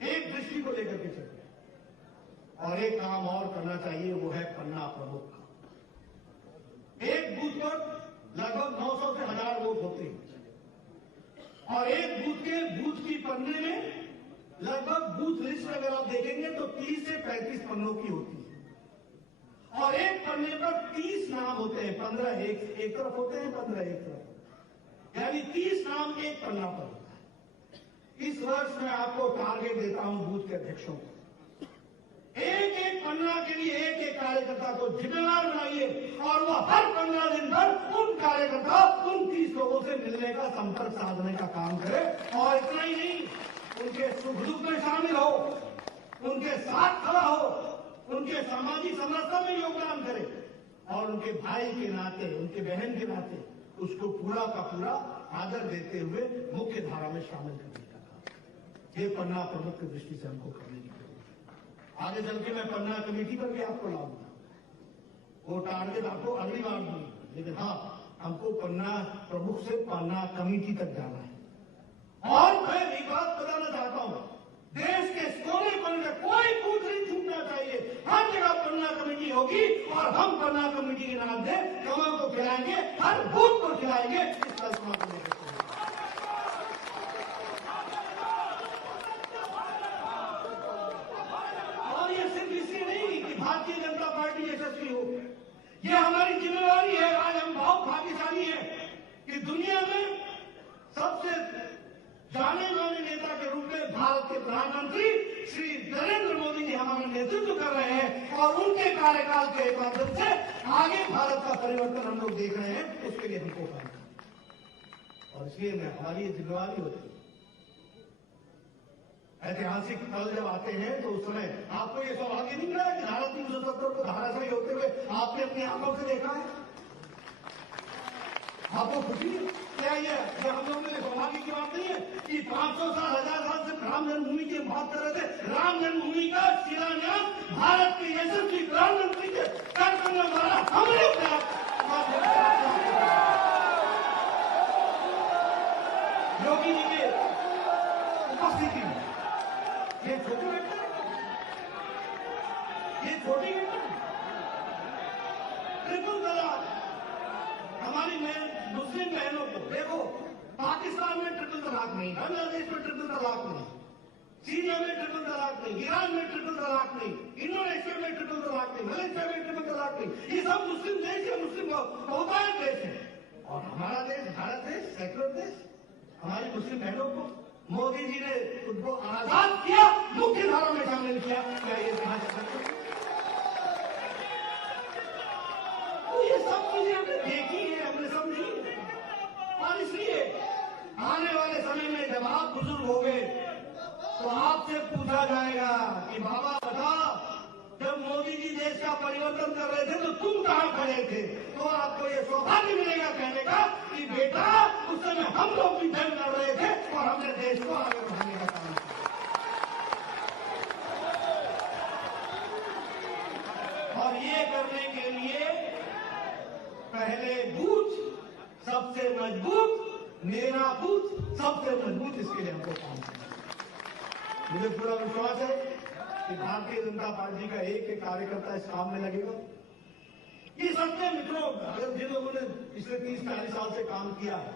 एक दृष्टि को लेकर के चलते और एक काम और करना चाहिए, वो है पन्ना प्रमुख का। एक बूथ पर लगभग 900 से 1000 वोट होते हैं और एक बूथ की पन्ने में लगभग बूथ लिस्ट अगर आप देखेंगे तो 30 से 35 पन्नों की होती है और एक पन्ने पर 30 नाम होते हैं। 15 एक तरफ होते हैं, 15 एक तरफ, यानी 30 नाम एक पन्ना पर होता है। इस वर्ष मैं आपको टारगेट देता हूं बूथ के अध्यक्षों को, एक एक पन्ना के लिए एक एक कार्यकर्ता को जिम्मेदार बनाइए और वह हर 15 दिन पर उन कार्यकर्ता, उन 30 लोगों से मिलने का, संपर्क साधने का काम करे। और इतना ही नहीं, उनके सुख दुख में शामिल हो, उनके साथ खड़ा हो, उनके सामाजिक समरसता में योगदान करे और उनके भाई के नाते, उनके बहन के नाते उसको पूरा का पूरा आदर देते हुए मुख्य धारा में शामिल करने का काम, ये पन्ना प्रमुख की दृष्टि से हमको करने की जरूरत है। आगे चल के मैं पन्ना कमेटी पर भी आपको लाऊंगा, वो टारगेट आपको अगली बार दूंगा, लेकिन हाँ, हमको पन्ना प्रमुख से पन्ना कमेटी तक जाना है। और मैं एक बात बताना चाहता हूं, देश के कोने कोने में कोई बूथ नहीं छूटना चाहिए, हर जगह पन्ना कमेटी होगी और हम पन्ना कमेटी के नाम से कमल को खिलाएंगे, हर बूथ को खिलाएंगे। इस कल्पना को लेकर और ये सिर्फ इसलिए नहीं कि भारतीय जनता पार्टी यशस्वी हो, ये हमारी जिम्मेवारी है। आज हम बहुत भाग्यशाली हैं कि दुनिया में सबसे जाने माने नेता के रूप में भारत के प्रधानमंत्री श्री नरेंद्र मोदी जी हमारा नेतृत्व कर रहे हैं और उनके कार्यकाल के माध्यम से आगे भारत का परिवर्तन हम लोग देख रहे हैं, उसके लिए हमको काम करना और इसलिए हमारी ये जिम्मेवारी होती है। ऐतिहासिक पल जब आते हैं तो उस समय आपको ये सौभाग्य नहीं मिला कि धारा 370 को धाराशाही होते हुए आपने अपनी आंखों से देखा है? आपको खुशी है क्या? ये हम लोगों के लिए सौभाग्य की बात नहीं है कि 500 साल 1000 साल से राम जन्मभूमि की बात कर रहे थे। राम जन्मभूमि का शिलान्यास भारत के यशस्वी प्रधानमंत्री के कार्यक्रम द्वारा हमने योगी जी के उपस्थिति में ये छोटी घटना ट्रिपल तलाक हमारी मुस्लिम बहनों को देखो, पाकिस्तान में ट्रिपल तलाक नहीं, बांग्लादेश में ट्रिपल तलाक नहीं, सीरिया में ट्रिपल तलाक नहीं, ईरान में ट्रिपल तलाक नहीं, इंडोनेशिया में ट्रिपल तलाक नहीं, मलेशिया में ट्रिपल तलाक नहीं। ये सब मुस्लिम देश है, मुस्लिम बहुतायत देश है। और हमारा देश, भारत देश, सेक्युलर देश, हमारी मुस्लिम बहनों को मोदी जी ने उनको आजाद किया, मुख्य धारा में शामिल किया। क्या ये कहा जा सकता है? तो ये सब चीजें हमने देखी है, हमने सब नहीं। और इसलिए आने वाले समय में जब आप बुजुर्ग हो गए तो आपसे पूछा जाएगा कि बाबा बता, जब मोदी जी देश का परिवर्तन कर रहे थे तो तुम कहां खड़े थे? तो आपको ये सौभाग्य मिलेगा कहने का कि बेटा उस समय हम लोग भी जंग कर रहे थे और हमने देश को आगे बढ़ाने का काम किया। और ये करने के लिए पहले बूथ सबसे मजबूत, मेरा बूथ सबसे मजबूत, इसके लिए हमको काम करना। मुझे पूरा विश्वास है कि भारतीय जनता पार्टी का एक एक कार्यकर्ता इस काम में लगेगा। ये सच्चे मित्रों, अगर जिन लोगों ने पिछले 30-40 साल से काम किया है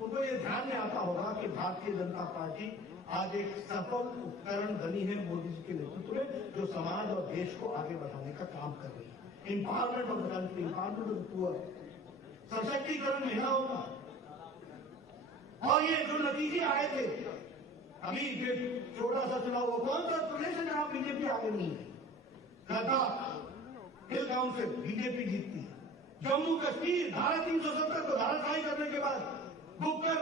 उनको ये ध्यान में आता होगा कि भारतीय जनता पार्टी आज एक सफल उपकरण बनी है मोदी जी के नेतृत्व में, जो समाज और देश को आगे बढ़ाने का काम कर रही है। Empowerment of the country, empowerment of the poor, सशक्तिकरण महिलाओं का। और ये जो नतीजे आए थे अभी जो छोटा सा चुनाव हुआ, कौन सा प्रदेश है जहां बीजेपी आगे नहीं है? लद्दाख हिल काउंसिल बीजेपी जीतती है। जम्मू कश्मीर धारा 370 को धाराशाही करने के बाद, बुकर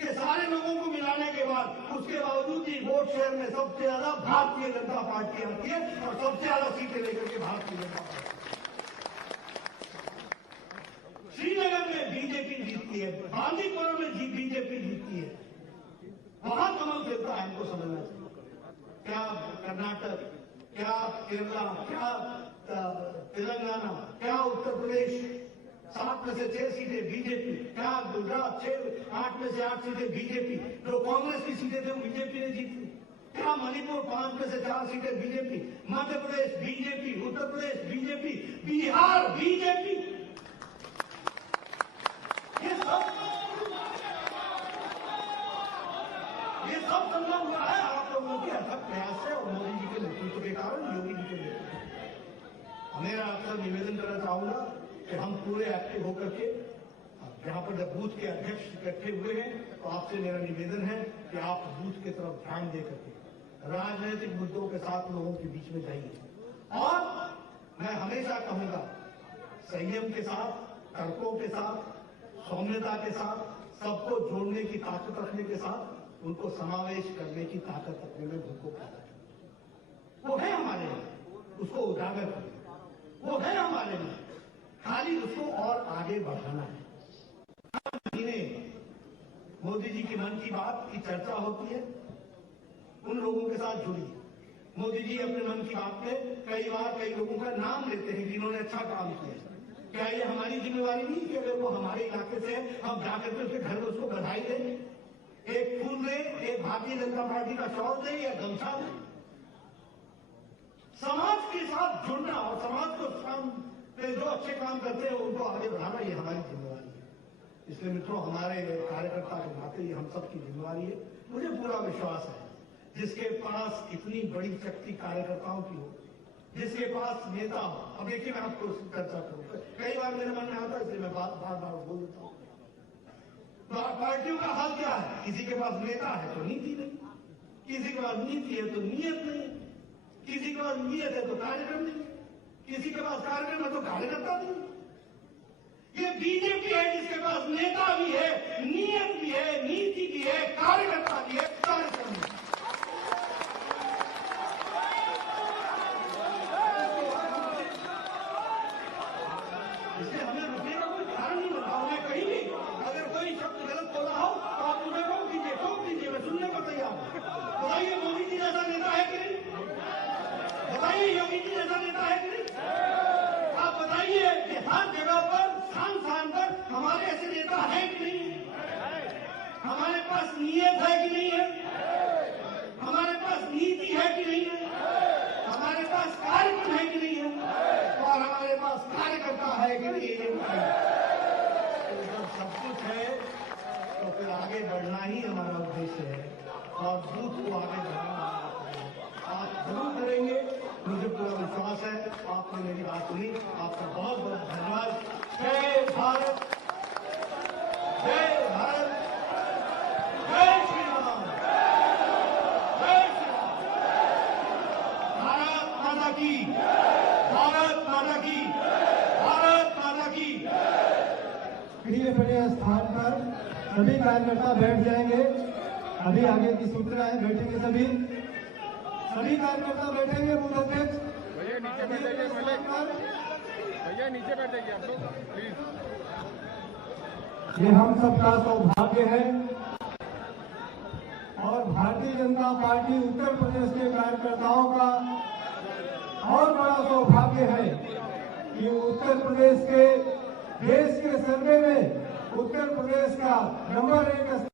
के सारे लोगों को मिलाने के बाद, उसके बावजूद भी वोट शेयर में सबसे ज्यादा भारतीय जनता पार्टी आती है और सबसे ज्यादा सीटें लेकर के भारतीय जनता पार्टी। श्रीनगर में बीजेपी जीतती है, बांदीपुर में बीजेपी जीतती है। वहां कमल खेलता है, हमको समझना चाहिए। क्या कर्नाटक, क्या केरला, क्या तेलंगाना, क्या उत्तर प्रदेश 7 में से 6 सीटें बीजेपी, क्या गुजरात 8 में से 8 सीटें बीजेपी, जो कांग्रेस की सीटें थे वो बीजेपी ने जीती। क्या मणिपुर 5 में से 4 सीटें BJP, Madhya Pradesh BJP, Uttar Pradesh BJP, Bihar BJP. ये सब संभव हुआ है आप लोगों के अथक प्रयास से और मोदी जी के नेतृत्व के कारण, योगी जी के नेतृत्व। मेरा अक्सर निवेदन करना चाहूंगा कि हम पूरे एक्टिव होकर के, यहाँ पर जब बूथ के अध्यक्ष इकट्ठे हुए हैं तो आपसे मेरा निवेदन है कि आप बूथ की तरफ ध्यान दे करके राजनीतिक मुद्दों के साथ लोगों के बीच में जाइए। और मैं हमेशा कहूंगा संयम के साथ, तर्कों के साथ, सौम्यता के साथ, सबको जोड़ने की ताकत रखने के साथ उनको समावेश करने की ताकत रखने में उनको वो है हमारे में, उसको उजागर करना वो है हमारे में, खाली उसको और आगे बढ़ाना है। हर महीने मोदी जी की मन की बात की चर्चा होती है, उन लोगों के साथ जुड़िए। मोदी जी अपने मन की बात में कई बार कई लोगों का नाम लेते हैं जिन्होंने अच्छा काम किया। क्या ये हमारी जिम्मेवारी नहीं कि अगर वो हमारे इलाके से हम जाकर के उसके घर में उसको बधाई दें, एक फूल दे, एक भारतीय जनता पार्टी का शॉल दे या गमछा दे? समाज के साथ जुड़ना और समाज को जो अच्छे काम करते हैं उनको आगे बढ़ाना, ये हमारी जिम्मेवारी है। इसलिए मित्रों, हमारे कार्यकर्ता के नाते ये हम सबकी जिम्मेवारी है। मुझे पूरा विश्वास है जिसके पास इतनी बड़ी शक्ति कार्यकर्ताओं की हो, जिसके पास नेता हो। अब देखिए, मैं आपको चर्चा करूं, कई बार मेरे मन में आता है, इसलिए मैं बार बार बोल देता हूं। पार्टियों का हाल क्या है? किसी के पास नेता है तो नीति नहीं, किसी के पास नीति है तो नियत नहीं, किसी के पास नियत है तो कार्यक्रम नहीं, किसी के पास कार्यक्रम है तो कार्यकर्ता नहीं। ये बीजेपी है जिसके पास नेता भी है, नियत भी है, नीति भी है, कार्यकर्ता भी है, कार्यक्रम भी है। इसलिए हमें रुकने का कोई कारण नहीं बना। मैं कहीं भी अगर कोई शब्द गलत बोला हो तो आप मुझे टोक दीजिए, मैं सुनने को तैयार हूं। बताइए मोदी जी जैसा नेता है कि नहीं? बताइए योगी जी जैसा नेता है कि नहीं? आप बताइए कि हर जगह पर स्थान पर हमारे ऐसे नेता हैं कि नहीं? हमारे पास नियत है कि नहीं है? हमारे पास नीति है कि नहीं है? हमारे पास कार्यक्रम है कि नहीं है? और हमारे पास कार्यकर्ता है कि नहीं है? तो जब सब कुछ है तो फिर आगे बढ़ना ही हमारा उद्देश्य है और दूध को आगे बढ़ाना आप जरूर करेंगे, मुझे पूरा विश्वास है। आपने मेरी बात सुनी, आपका बहुत बहुत धन्यवाद। जय भारत, जय भारत, जय श्री राम, जय श्री राम। भारत माता की, भारत माता की, भारत माता की। प्रिय स्थान पर सभी कार्यकर्ता बैठ जाएंगे। अभी आगे की सूचना है, बैठेंगे सभी कार्यकर्ता बैठेंगे। बूथ अध्यक्ष भैया नीचे बैठ जाइए, भैया नीचे बैठ जाइए आप लोग प्लीज। ये हम सबका सौभाग्य है और भारतीय जनता पार्टी उत्तर प्रदेश के कार्यकर्ताओं का और बड़ा सौभाग्य है कि उत्तर प्रदेश के देश के सर्वे में उत्तर प्रदेश का नंबर 1